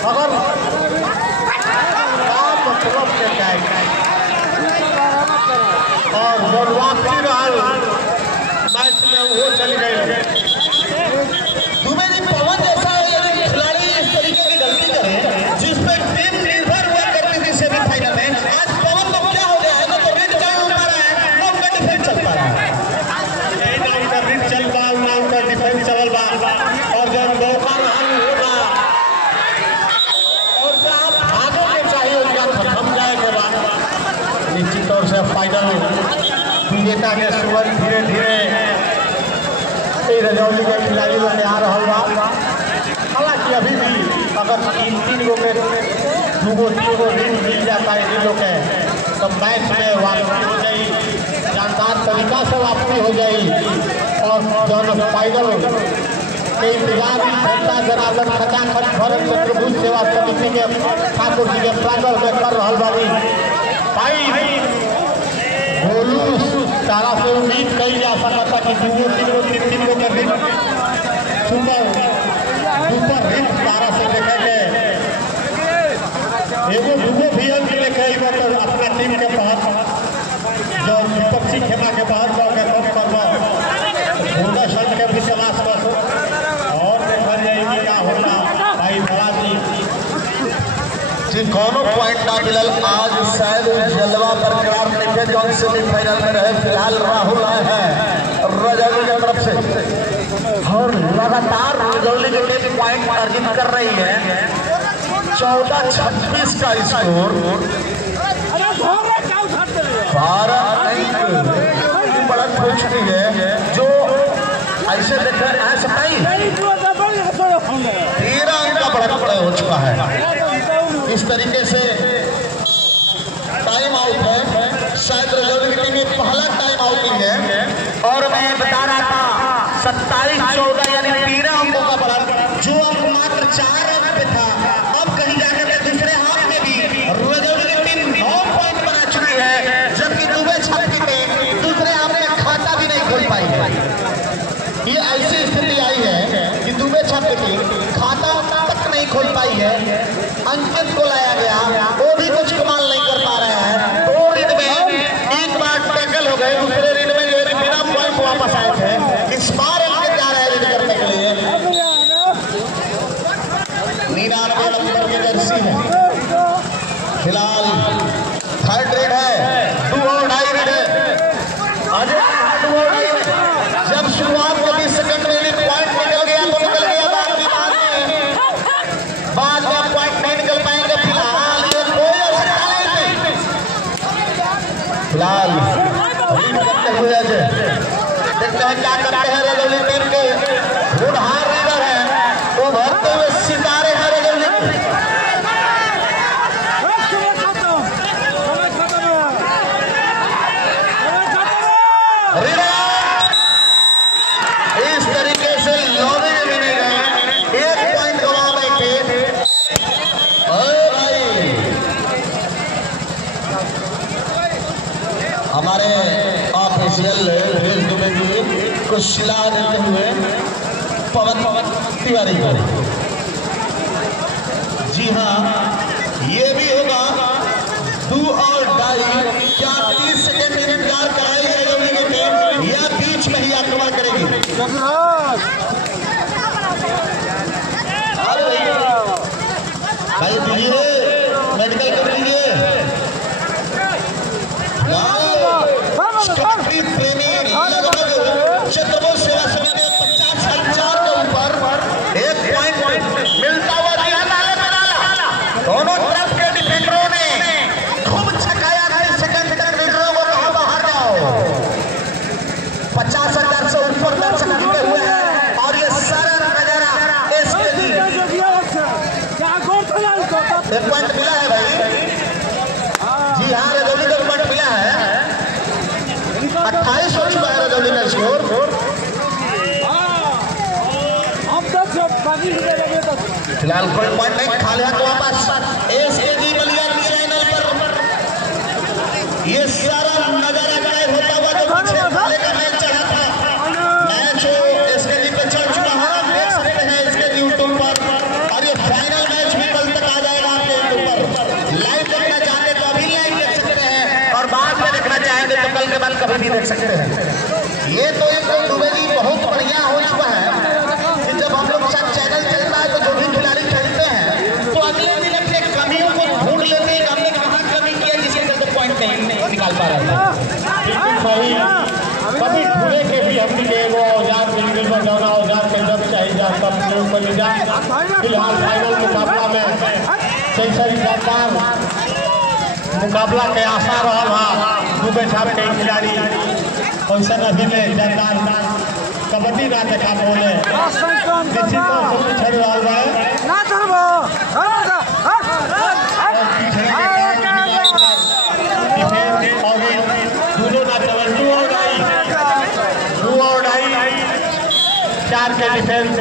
अगर मतलब के और जब वापसी रहल मैच में वो चल गए। दुबे जी पवन जैसा यदि खिलाड़ी इस तरीके की गलती करे जिसमें टीम निर्भर हुआ करती थी सेमीफाइनल में, आज पवन को क्या हो गया है? ना तो रिट चल पा रहा है, ना उनका डिफेंस चल पा रहा है। ना उनका रिट चल पा, ना उनका डिफेंस चल पा, और जब मौका रहल होगा और आप भागोगे चाहिए उनका खत्म जाए के बाद निश्चित तौर से फाइनल विजेता के सुवर धीरे धीरे रजौली के खिलाड़ी लोग आ रहा बा। हालांकि अभी भी अगर तीन गो के दो गो रिंग मिल जाता है इन लोग के तो मैच में वापसी हो जाए, शानदार तरीका से वापसी हो जाए और दोनों फाइनल के इंतजार जनता जनार्दन खचाखच भरत चतुर्भुज सेवा समिति के ठाकुर जी के प्रांगण में कर रहा बानी। भाई गोलू तारा से उम्मीद कही जा सकता कि तीन गो के रिंग सुपर हिट तारा से देखेंगे एगो दूगो भी अंक लेके तो अपना टीम के पास जो विपक्षी खेमा के बाहर जाओ के कम कर दूरदर्शन के विश्वास बस और देखा जाए कि क्या होगा। भाई बड़ा जी कोनो पॉइंट ना मिलल, आज शायद जलवा बरकरार नहीं है जो सेमीफाइनल में रहे। फिलहाल राहुल आए हैं रजौली की तरफ से और लगातार रजौली की टीम पॉइंट अर्जित कर रही है। 14-26 का स्कोर, 12 अंक बड़ा खुश भी है जो ऐसे देख रहे हैं 13 अंक का बड़ा हो चुका है। इस तरीके से टाइम आउट है, शायद रजौली की टीम में पहला टाइम आउट है और मैं बता रहा था 27-14 यानी 13 अंकों का बढ़ा जो अंक मात्र 4 अंक पे था, अब कहीं जाकर के दूसरे हाफ में भी रजौली की टीम 9 पॉइंट बना चुकी है, जबकि दुबे छत की टीम दूसरे हाफ में खाता भी नहीं खोल पाई है। ये ऐसी स्थिति आई है कि दुबे छत की टीम खाता तक नहीं खोल पाई है। अंकित को लाया गया, वो भी कुछ कमाल नहीं कर पा रहे हैं। 2 रीड में एक बार टैकल हो गए, दूसरे रीड में बिना पॉइंट वापस आए थे। इस बार अंकित जा रहे हैं रीड करने के लिए। 99 नंबर की जर्सी है, फिलहाल थर्ड रीड है, 2 और 2.5 रीड है। जब शुरुआत में 20 सेकंड में पॉइंट निकल गया तो निकल गया, बाद में पॉइंट नहीं निकल पाएंगे। फिलहाल ये कोई फिलहाल करते हुए देखते हैं क्या करते हैं रजौली टीम के होनहार लीडर है, वो भरते हुए सितारे हैं रजौली। इस तरीके से लॉबी में भी नहीं गए, 1 पॉइंट गवा बैठे। हमारे ऑफिशियल रेल दुबे जी को शिला देते हुए पवन तिवारी को, जी हाँ ये भी होगा 2 और 2.5। क्या 30 सेकेंड इंतजार कराएगी रजौली की टीम या बीच में ही आक्रमण करेगी? भाई दीजिए मेडिकल कर लीजिए। प्रेमी लगभग चतुर्भुज सेवा समिति 50,000 के ऊपर 1 पॉइंट मिलता हुआ दोनों तरफ के डिफेंडरों ने खूब छकाया। 30 सेकंड तक लीडरों को कहा बाहर जाओ। 50,000 से ऊपर दर्शक जुटे हुए हैं और ये सारा नजारा इसके लिए 1 पॉइंट मिला है भाई। जी हाँ रजौली को पॉइंट मिला है, 28 हो चुका है रजौली का स्कोर। फिलहाल कोई पॉइंट नहीं, खाली हाथ वापस एसकेजी बलिया चैनल पर ये सारा नजारा गायब होता हुआ जो पीछे खाले का मैच चला था, मैच एसकेजी पे चल चुका है, देख सकते हैं एसकेजी यूट्यूब पर। और ये फाइनल मैच भी कल के बाद कभी भी देख सकते हैं। ये तो एक दुबे जी बहुत बढ़िया हो चुका है कि जब हम लोग साथ चैनल चल रहा है तो जो भी खिलाड़ी खेलते हैं तो अगले दिन अपने कमियों को ढूंढ लेते हैं, हमने कहाँ कमी किया जिसके अंदर पॉइंट नहीं निकाल पा रहे हैं। कभी ढूंढे के भी हम एगो औजार मिल पर जाना, औजार के जब चाहिए जा सब प्रयोग कर ली जाए। फिलहाल फाइनल मुकाबला में कई सारी शानदार मुकाबला के आशा रहा दुबे छाप के खिलाड़ी वैसे अभी में शानदार कबड्डी ना देखा बोले निश्चित तौर से पिछड़ रहा है दोनों ना चल 2 और ढाई 4 के डिफेंस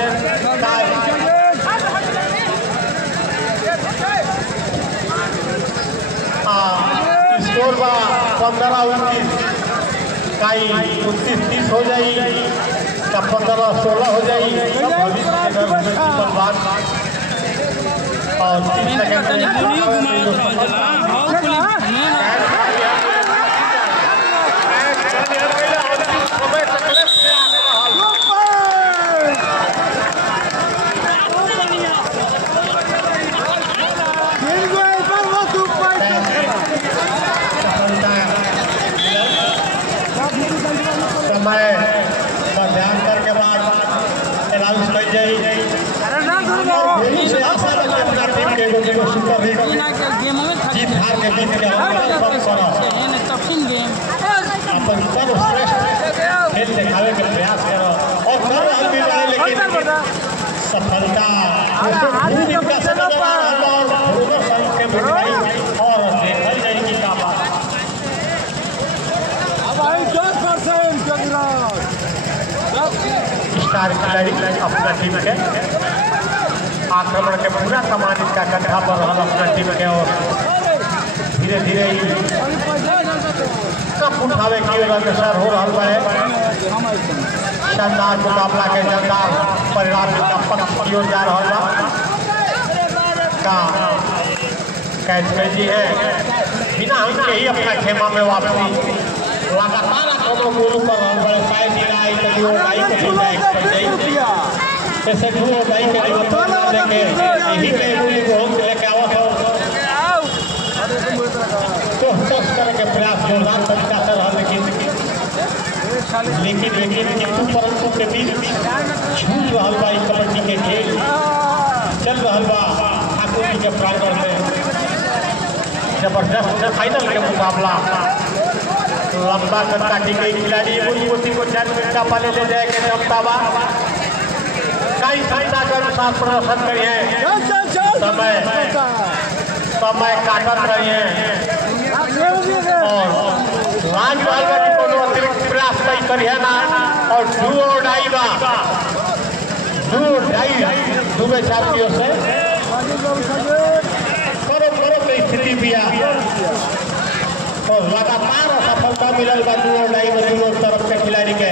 स्कोर बा 15-19 काई 29-30 हो जाई का 15-16 हो जाई और 30 सेकंड समय का ध्यान करके बाद अनाउंस कर जाए आशा रखते अपना टीम के एगो सुपर हिट जीत हार के बीच के अपन सर्वश्रेष्ठ खेल दिखावे के प्रयास करो और कर रहा भी रहे लेकिन सफलता का समय के मिठाई और देखल जाएगी का बात स्टार खिलाड़ी अपना टीम के आक्रमण के पूरा कमान इसका कंधा पर रहा अपना टीम के और धीरे धीरे कप उठावे की ओर अग्रसर हो रहा है। शानदार मुकाबला के शानदार परिणाम का पक्ष की ओर जा रहा का कैच जी है बिना हमके ही अपना खेमा में वापसी लगातार दोनों गोलों पर बड़े पाए दिलाई कभी वो भाई को भी जाए जैसे वो भाई के लिए देखे यही के गोली को हम लेके आवत हो तो टच करने के प्रयास जोरदार तरीका से रहा लेकिन किंतु परंतु के बीच छूट रहा बा कबड्डी के खेल चल रहा बा ठाकुर जी के प्रांगण में जबरदस्त फाइनल के मुकाबला लंबा कट्टा की गई खिलाड़ी मूर्ति को 4 मिनट का पाले ले जाएंगे क्षमतावा कई क्षमता के अनुसार प्रदर्शन करिए समय काटत रहिए और राज की कोनो अतिरिक्त प्रयास नहीं करिए ना और 2 और ढाई दुबे साथियों से करो की स्थिति भी और लगातार सफलता मिलल बा 2 और ढाई में दोनों तरफ के खिलाड़ी के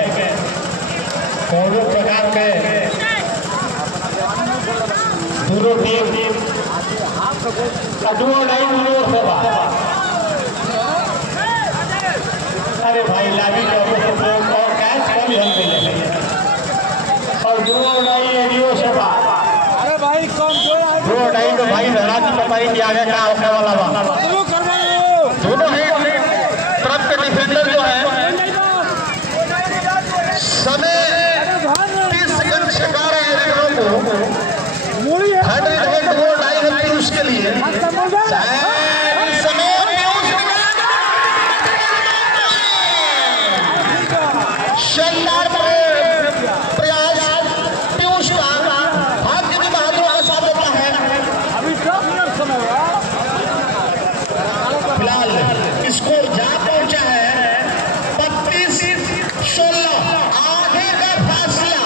कोनो प्रकार के दोनों टीम 2 और ढाई दोनों से बा। अरे भाई लाभी और कैच कम हल मिले और 2 और ढाई एरियो से बा। अरे भाई कम 2 और ढाई तो भाई धरा की बताई कि आगे का होने वाला बा दोनों है तरफ के डिफेंडर जो है समय 30 सेकंड से 12 उसके लिए शानदार प्रयास पीयूष का भाग्य भी बहादुर का साथ देता है। फिलहाल स्कोर जहां पहुंचा है 32-16 आगे का फासला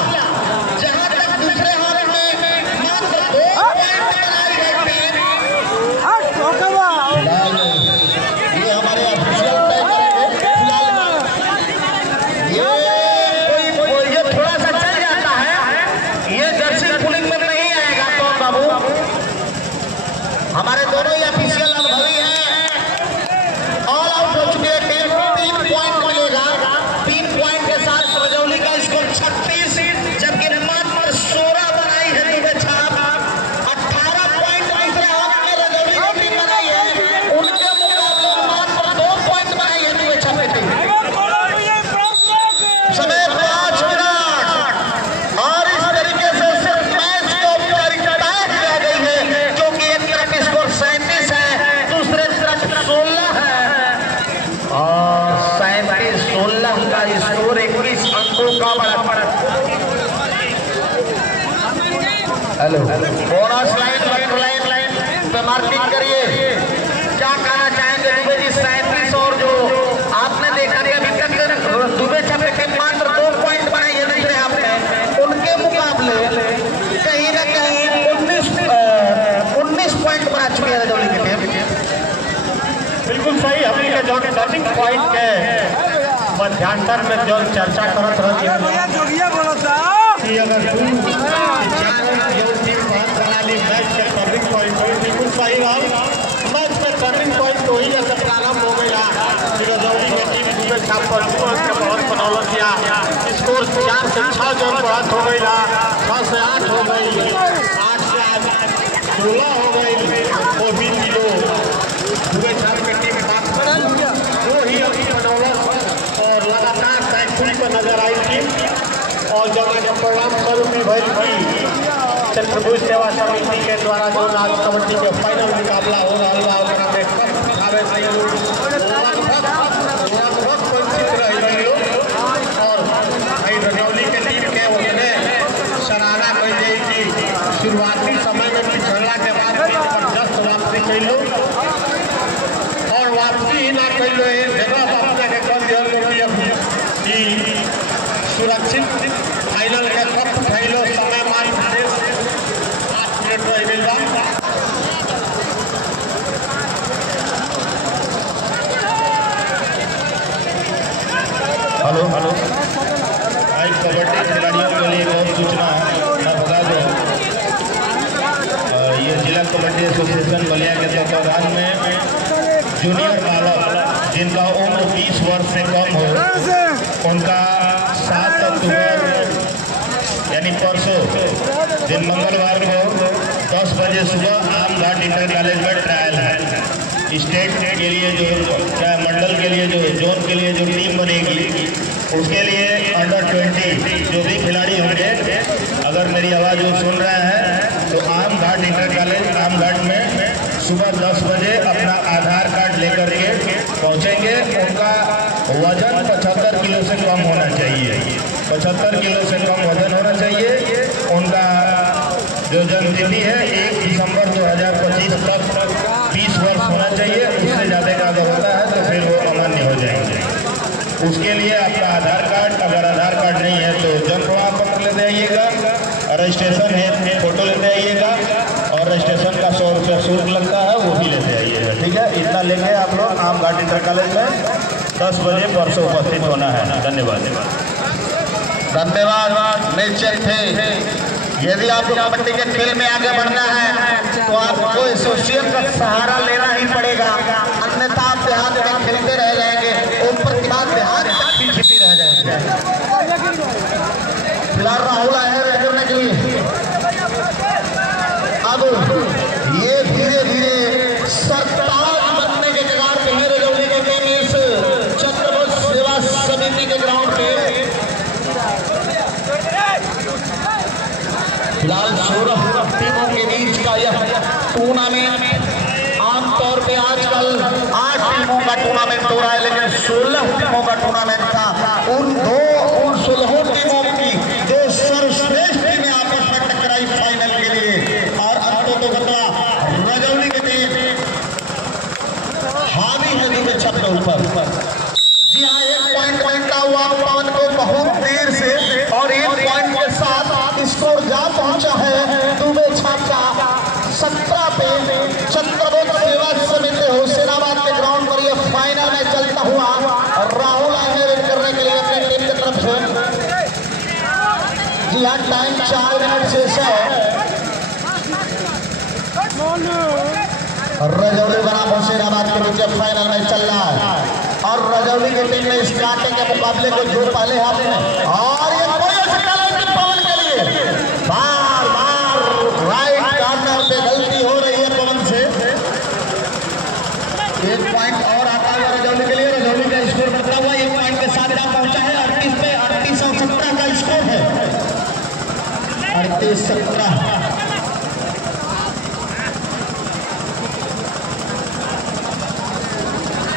जहां तक दूसरे हाथ में मात्र 2 पॉइंट बनाई है टीम। ये हमारे ऑफिशियल तय करेंगे। फिलहाल ये थोड़ा सा चल जाता है, ये जर्सी पुलिंग में नहीं आएगा तो बाबू हमारे दोनों ही ऑफिशियल अनुभवी हैं। ऑल आउट हो चुके हैं टीम 3 पॉइंट को हेलो बोनस लाइन पे मार्किंग करिए। क्या कहना चाहेंगे दुबे जी? 37 और जो आपने देखा कि अभी तक दुबे छपे के मात्र 2 पॉइंट बनाए ये नहीं रहे आपने, उनके मुकाबले कहीं ना कहीं 19 पॉइंट बना चुके हैं रजौली की टीम। बिल्कुल सही। हमने के जो टर्निंग पॉइंट के मध्यांतर में जो चर्चा करत रही है कि अगर मैच के टर्निंग पॉइंट हो, बिल्कुल सही रहा। मैच के टर्निंग पॉइंट तो ही जैसे प्रारंभ हो गया रजौली की टीम दुबे छाप पर बहुत बनौलत किया। स्कोर 4 से 6 जो बढ़त हो गई, 6 से 8 हो गई, 8 से 16 हो गई। वो भी किलो दुबे छाप की टीम वो ही अभी बनौलत और लगातार सेंचुरी पर नजर आई थी। और जब परिणाम स्वरूप भई थी चंद्रभुज सेवा समिति के द्वारा जो राज कबड्डी के फाइनल मुकाबला हो रहा है और रजौली के टीम के उतने सराहना कही गई कि शुरुआती समय में पिछड़ा के बाद जबरदस्त वापसी कैलो और वापसी ही ना कैलो जगह अपना के कर दिया कि सुरक्षित फाइनल के कप उठैलो। समय मान 8 मिनट रह गई बा। हेलो आज कबड्डी खिलाड़ियों के लिए बहुत सूचना मैं बता दूँ। ये जिला कबड्डी एसोसिएशन बलिया के तत्वाधान में जूनियर बालक जिनका उम्र 20 वर्ष से कम हो उनका 7 अक्टूबर यानी परसों दिन मंगलवार को 10 बजे सुबह आम घाट इंटर कॉलेज में ट्रायल है। स्टेट के लिए जो क्या मंडल के लिए जो जोन के लिए जो टीम बनेगी उसके लिए अंडर 20 जो भी खिलाड़ी होंगे, अगर मेरी आवाज़ वो सुन रहे हैं तो आम घाट इंटर कॉलेज आम घाट में सुबह 10 बजे अपना आधार कार्ड लेकर के पहुँचेंगे। उनका वजन 75 किलो से कम होना चाहिए, 75 किलो से कम वजन होना चाहिए। उनका जो जन्मतिथि है 1 दिसंबर 2025 तक 20 वर्ष होना चाहिए। उससे ज़्यादा का अगर होता है तो फिर वो अमान्य हो जाएंगे। उसके लिए आपका आधार कार्ड, अगर आधार कार्ड नहीं है तो जन्म प्रमाण पत्र लेते आइएगा, रजिस्ट्रेशन है फोटो लेते आइएगा और रजिस्ट्रेशन का 100 रुपये शुल्क लगता है वो भी लेते आइएगा। ठीक है, इतना लेंगे आप लोग आम घाट इंटर कॉलेज में 10 बजे परसों उपस्थित होना है। धन्यवाद। निश्चित थे। यदि आपको कबड्डी के खेल में आगे बढ़ना है तो आपको एसोसिएशन का सहारा लेना ही पड़ेगा, अन्यथा आप देहात में खेलते रह जाएंगे, ऊपर की बात देहात पीछे रह जाएंगे। फिलहाल राहुल आए हैं करने के लिए। अब ये धीरे धीरे सरताज बनने के कगार पे है रजौली के टीम इस चंद्रभुज सेवा समिति के ग्राउंड पे। फिलहाल 16 टीमों के बीच का यह टूर्नामेंट, आमतौर पे आजकल 8 टीमों का टूर्नामेंट हो रहा है, लेकिन 16 टीमों का टूर्नामेंट था। उन 16 टीमों की जो सर्वश्रेष्ठ टीमें आपस में टकराई फाइनल के लिए और अंततः रजौली की टीम हावी है दुबे छप के ऊपर। जी हाँ, 1 पॉइंट का हुआ पवन को बहुत देर से और 1 पॉइंट के साथ स्कोर जा पहुंचा है दुबे छाप का 17 पे। चंद्रभुज सेवा समिति हुसैनाबाद के ग्राउंड पर यह फाइनल में चलता हुआ राहुल आए करने के लिए अपनी टीम की तरफ से। जी हाँ, टाइम 4 मिनट शेष है। रजौली बनाम हुसैनाबाद के बीच फाइनल में चल रहा है और रजौली की टीम ने इस कांटे के मुकाबले को जो पहले हाथ में और ये पवन के लिए बार बार राइट कॉर्नर पे गलती हो रही है पवन से। 1 पॉइंट और आता है रजौली के लिए। रजौली का स्कोर बदला हुआ 1 पॉइंट के साथ जा पहुंचा है 38 पे। 38 और 17 का स्कोर है, 38-17।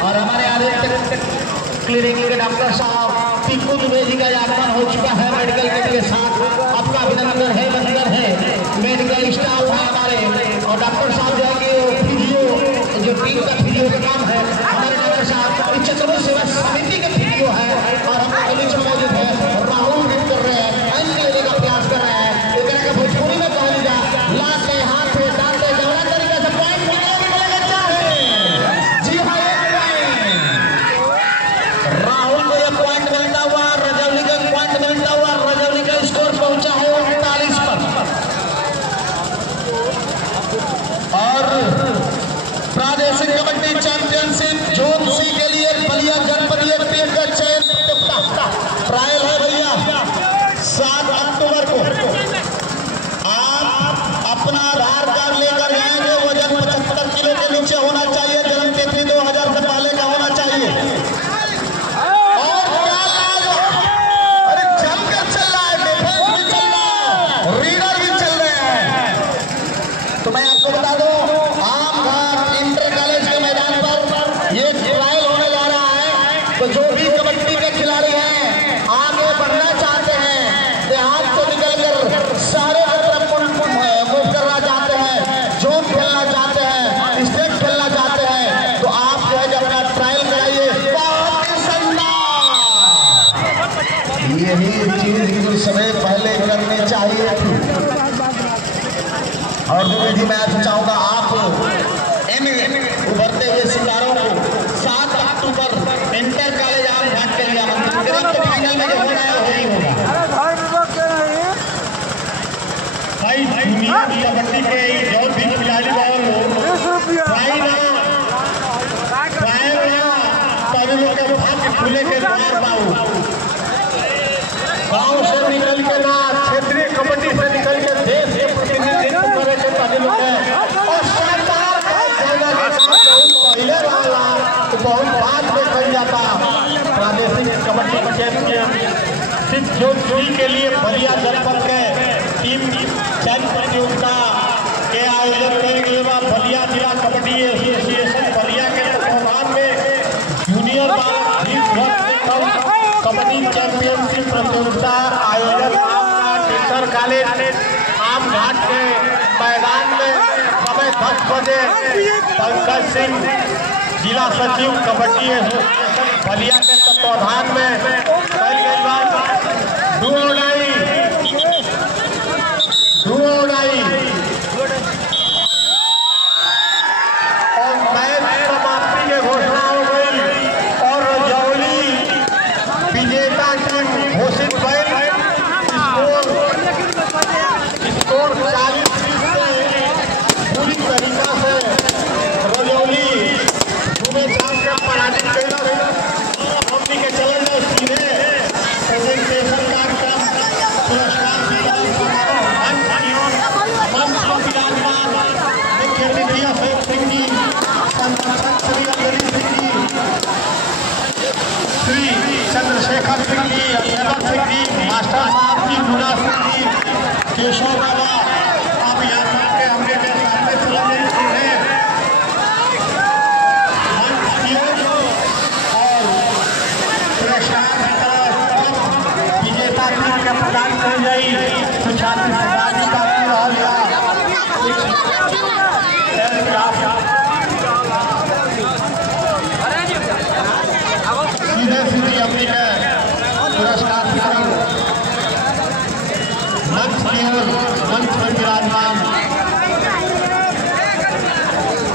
और हमारे आगे क्लिनिक के डॉक्टर साहब टिक्कू दुबे जी का आगमन हो चुका है मेडिकल के साथ। आपका अभिनंदन है, बंदर है। मेडिकल स्टाफ है हमारे और डॉक्टर साहब जो है कि फिजियो जो टीम का फिजियो का काम है हमारे डॉक्टर साहब चतुर्भुज सेवा समिति के फिजियो है और हम लोग बीच में मौजूद है राहुल भी कर रहे हैं अंक लेने का प्रयास कर रहे हैं एक तरह का भोजपुरी में कहा जाए लाते हाथ में डालते जवरा तरीके से पॉइंट मिलेगा चाहे जी हाँ राहुल को यह पॉइंट मिलता हुआ रजौली का पॉइंट मिलता हुआ रजौली का स्कोर पहुंचा है 39 पर और प्रादेशिक कबड्डी चैंपियनशिप जोन सी के लिए बलिया जनपदीय टीम का चयन ट्रायल है भैया 7 अक्टूबर को आप अपना आधार कार्ड लेकर जाएंगे वजन 75 किलो के नीचे होना चाहिए जन्म तिथि 2000 से पहले का होना चाहिए और क्या अरे जम कर चल रहा है डिफेंस भी चल रहा है रीडर भी चल रहे हैं तो मैं आपको बता दूं आमघाट इंटर कॉलेज के मैदान पर ये ट्रायल होने जा रहा है तो जो भी कबड्डी के खिलाड़ी हैं आगे बढ़ना चाहते हैं देहात को निकलकर सारे मूव करना चाहते हैं जोन खेलना चाहते हैं स्टेट खेलना चाहते हैं तो आप जो है कि अपना ट्रायल कराइए यही चीज कुछ समय पहले करनी चाहिए थी और जी मैं आपसे चाहूंगा आप इन उभरते हुए सितारों को 7 अक्टूबर इंटर कॉलेज आमघाट के लिए फाइनल में जो हो रहा है वही होगा भाई दुनिया की कबड्डी के जो भी खिलाड़ी सभी लोग के भाग्य खुले के द्वार बाबू गाँव से निकल के ना क्षेत्रीय कबड्डी से निकल के देश के प्रतिनिधित्व करे के सभी लोग हैं और सरकार पहले वाला तो बहुत बात में कही जाता प्रादेशिक कबड्डी चैंपियनशिप जोन के लिए बलिया जनपद के टीम चयन प्रतियोगिता के आयोजन करेंगे बलिया जिला कबड्डी एसोसिएशन बलिया के तत्वाधान में जूनियर कबड्डी चैंपियनशिप प्रतियोगिता आयोजन इंटर कॉलेज आमघाट के मैदान में समय 10 बजे पंकज सिंह जिला सचिव कबड्डी एसोसिएशन बलिया के तत्वाधान में कल गई बात डुओडाई और मैच समाप्ति की घोषणा हो गई और रजौली विजेता टीम घोषित भइल स्कोर 40 से पूरी तरीका से रजौली घूमे छाप के पराजित कैला हमनी के चलल जाए सीधे प्रेजेंटेशन कार्यक्रम पुरस्कार मुख्य अतिथि अशोक सिंह जी संरक्षक श्री अंजलि सिंह जी श्री चंद्रशेखर सिंह जी अक्षर सिंह जी मास्टर साहब जी मुना सिंह जी केशव बाबा आप यहाँ के हमने के सामने चले हैं और पुरस्कार विजेता टीम के प्रदान कर जाई तो छात्र सीधे अपनी पुरस्कार मंच की ओर मंच पर विराजमान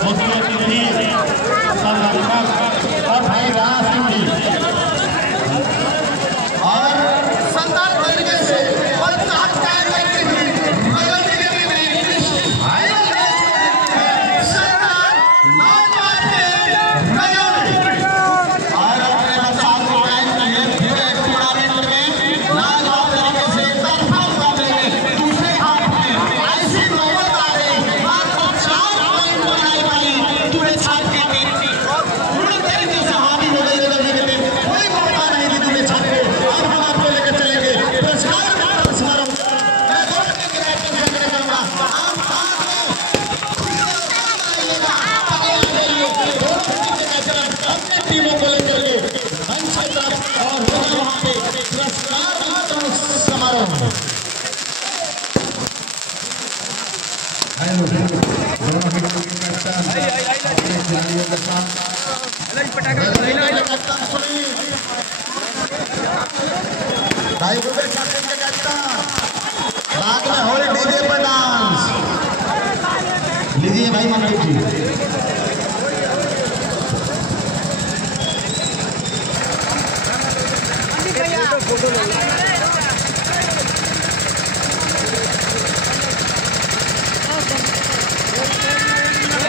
मुख्य अतिथि संरक्षक और भाई राज सिंह जी और शानदार तरीके से बाद में होली डीजे पर डांस लीजिए भाई मंटू जी।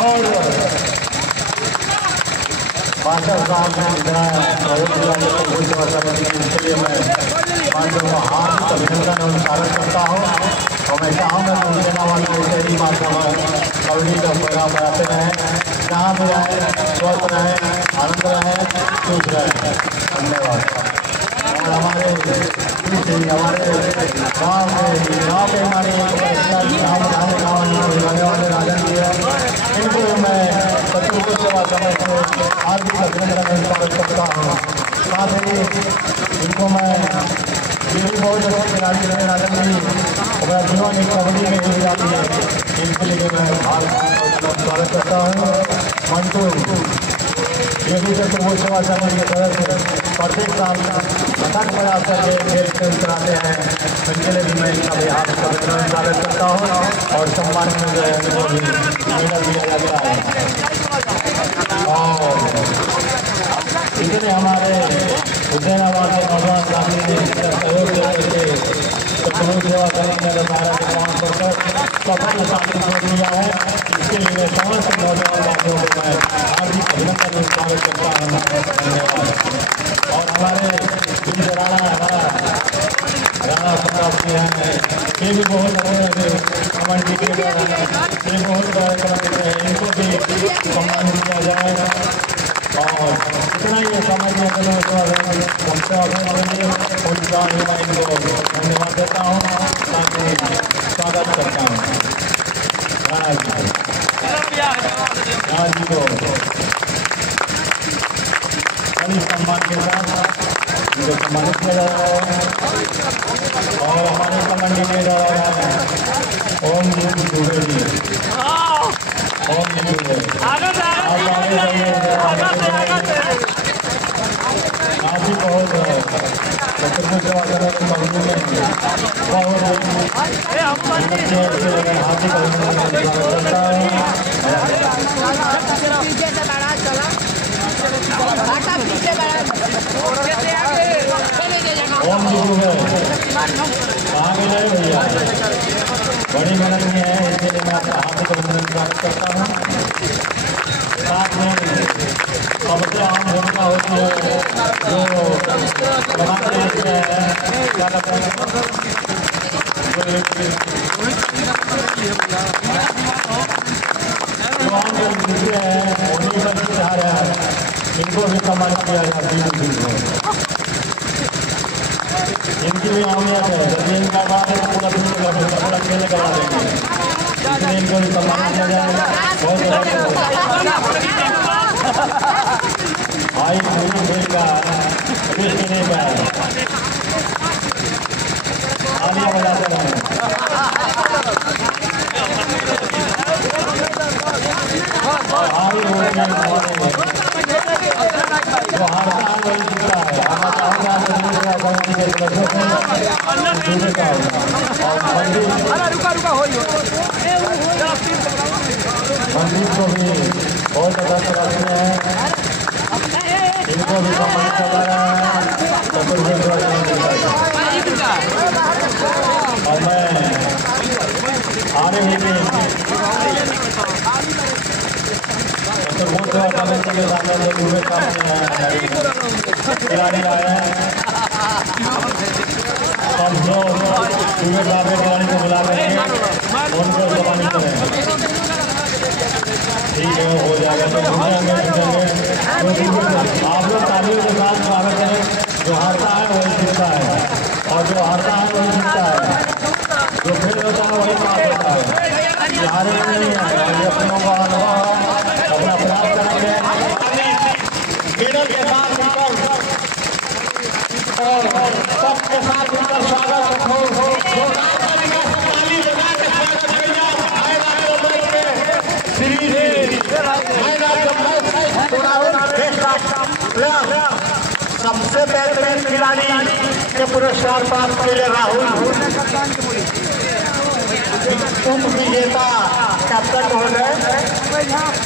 और मास्टर साहब ने इसलिए मैं मास्टर को हाथ अभिनंदन और स्वागत करता हूँ और मैं चाहूँगा कि उनके नाम वाले ही मास्टर कबड्डी का प्रोग्राम बनाते रहें, जहाँ भी रहे स्वस्थ रहे, आनंद रहे, खुश रहे। धन्यवाद। और हमारे गाँव के हमारे राजन जी है, इनको मैं शत्रु सेवा समय से हार्दिक अभिनंदन स्वागत करता हूँ। साथ ही इनको मैं ये भी बहुत अच्छे खिलाड़ी रहे राजन जी, और जीवन एक कबड्डी में मिल जाती है, इनके लिए मैं स्वागत करता हूँ। मंटू ये भी शत्रु सेवा समय के तरफ से प्रत्येक साल 50 करके खेल खेल कराते हैं, उनके लिए भी मैं इनका यहाँ स्वागत करता हूँ और सम्मान में जो है उनको भी मेडल दिया जाता है। और इसलिए हमारे हुसैनाबाद के नौजवान साथी ने सहयोग करके शत्रु सेवा करेंगे दोबारा के काम पर सफल साथी को दिया है। इसके लिए समस्त नौजवान साथियों को मैं हार्दिक अभिनंदन और स्वागत करता हूँ। धन्यवाद। और हमारे राणा प्रताप जी हैं, ये भी बहुत अच्छे कमेंट्री के ये बहुत बड़े इनको भी सम्मान दिया जाए। और इतना ही समझ में हमसे इनको धन्यवाद देता हूँ, स्वागत करता हूँ राणा जी को बड़ी सम्मान के साथ इनको सम्मानित किया जा रहा है। और हमारे कमेंट्री में जा रहा है ओम जी दुबे जी, ओम जी दुबे आज ही बहुत शत्रु सेवा करने की मजबूरी में बहुत हार्दिक अभिनंदन करता हूँ। ओम जी दुबे कहाँ मिले भैया, बड़ी मेहनत में है, इसलिए मैं आपका हार्दिक अभिनंदन स्वागत करता हूँ। साथ में सबसे आम भूमिका होती है जो बनाते हैं इनको भी सम्मानित किया जाता है। इनकी भी अहमियत है, यदि इनका बात है पूरा खेल करा देंगे, इसलिए इनको भी सम्मानित किया जाएगा। बहुत भाई खेल का नहीं पाया, आलिया बजाते रहे। जो हारता है वही जीतता है। मंदिर को भी बहुत अच्छा कराते हैं, इनको भी सम्मानित कर रहा है। और मैं आने ही में खिलाड़ी आए हैं, हम लोग खिलाड़ी को बुला करके उनको सम्मानित करें। ठीक है, हो जाएगा तो आप लोग तालियों के साथ स्वागत करें। जो हारता है वही जीतता है, और जो हारता है वही जीतता है, जो खेल होता है वही पास होता है। हारे में नहीं है, अपनों का अनुभव अपना प्रयास करेंगे मेडल के साथ और सबके साथ उनका स्वागत रखो। सबसे बेहतरीन खिलाड़ी के पुरस्कार प्राप्त किए राहुल उप विजेता कैप्टन महोदय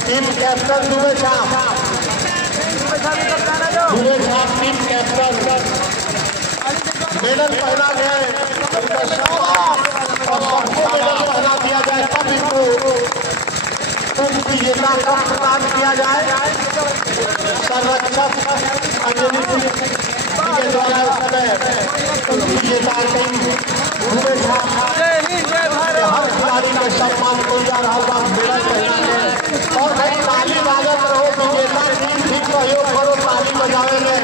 टीम कैप्टन दुबे छाप टीम कैप्टन मेडल पहना गए और सबको मेडल पहना दिया जाए तब इनको उप विजेता का प्रदान किया जाए। संरक्षक अंजलि के द्वारा उस समय उप विजेता टीम दुबे छाप हर खिलाड़ी का सम्मान किया जा रहा है मेडल पहनाने और भाई ताली बाजत रहो विजेता टीम भी सहयोग करो ताली बजावे में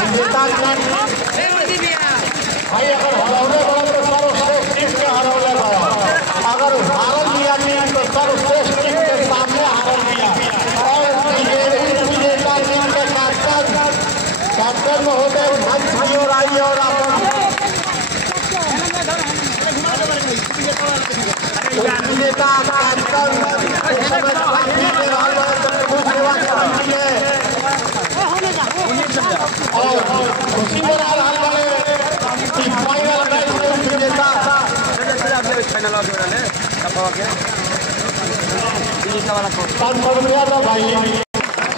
विजेता टीम भाई अगर हरौले बड़ा तो सर्वश्रेष्ठ टीम के हरौले बड़ा अगर हारल दिया टीम तो सर्वश्रेष्ठ टीम के सामने हारल दिया और विजेता टीम के कैप्टन महोदय मंच की ओर आई और विजेता कैप्टन और खुशी मना रहा फाइनल मैच में विजेता ₹500 तो भाई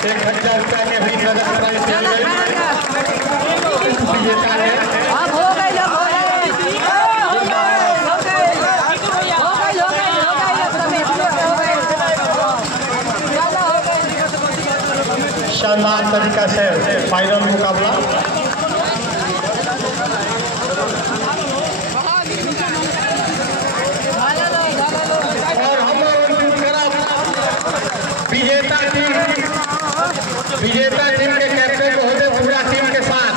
1000 रुपया के भी नजर प्राइज मिल गई विजेता ने शानदार तरीका से फाइनल मुकाबला और हम विजेता टीम के कैप्टन महोदय पूरा टीम के साथ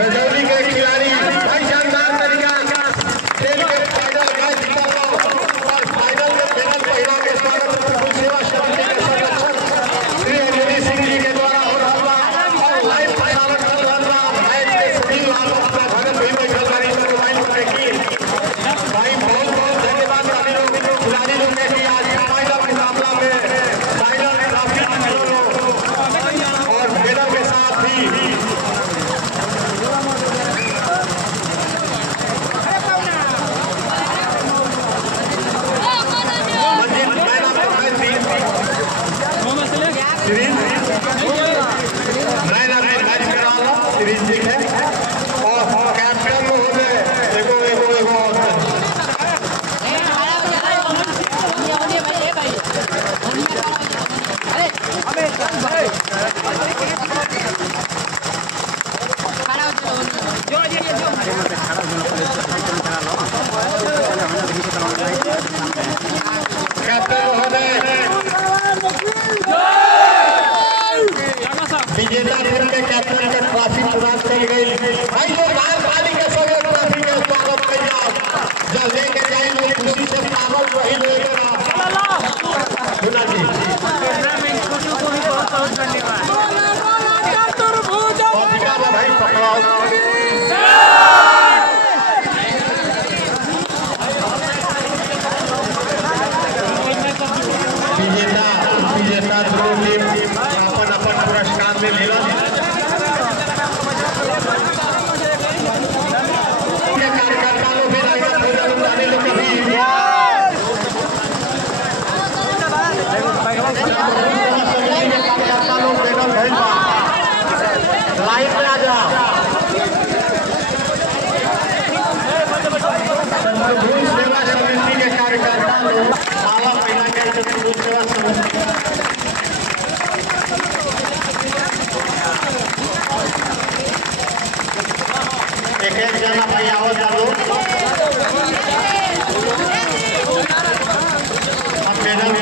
रजौली के खिलाड़ी भाई शानदार तरीका खेल के फाइनल मैच जीता और फाइनल में मेडल पहना के स्वागत सेवा समिति के संरक्षक श्री अंजलि सिंह जी के द्वारा हो रहा और लाइव प्रसारण कर रहा मैच के सभी लालों का भगत भी बैठल रही मोबाइल पर की भाई बहुत बहुत धन्यवाद खिलाड़ी लोग ने कि आज फाइनल मुकाबला में फाइनल ट्रॉफी और मेडल के साथ भी विजेता टीम के कैप्टन के ट्रॉफी प्रदान की गई भाई जो लाल पानी के सगे ट्रॉफी के स्वागत करिए जब लेके जाए लोग खुशी से पागल वही लेगा सुना जी भाई पकड़ाओ विजेता दोनों टीम अपन अपन पुरस्कार में लेगा कार्यकर्ता लोग भी कभी कार्यकर्ता लोग मेडल भेजा लाइन में आ जा सेवा समिति के कार्यकर्ता लोग माला पहना के सेवा समिति एक जना भाई आओ चलो अब मेडल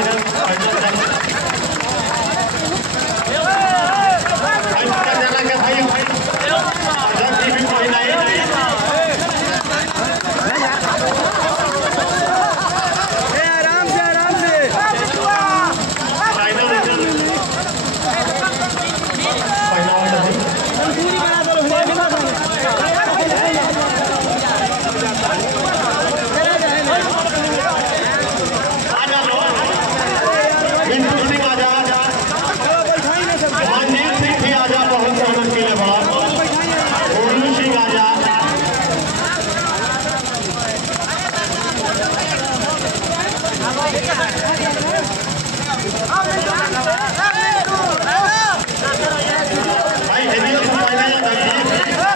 जना के भाई टीवी कोई नहीं आराम से भाई हिंदी में समझना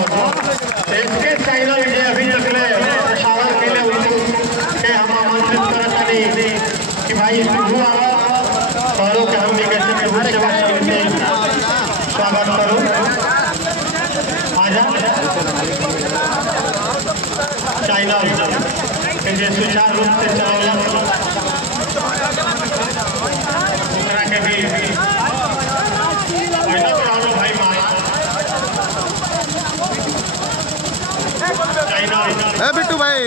इसके चैनल जे अभी निकले प्रसारण के लिए उनको के हम आमंत्रित करता नहीं कि भाई तू आओ करो कि हम कैसे प्रभु सेवा समिति स्वागत करो आजा चैनल के जे सुचारू रूप से चलेला ओकरा के भी पहिला पुरानो भाई माया ए बिट्टू भाई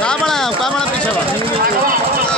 कहाँ बड़ा पीछे बा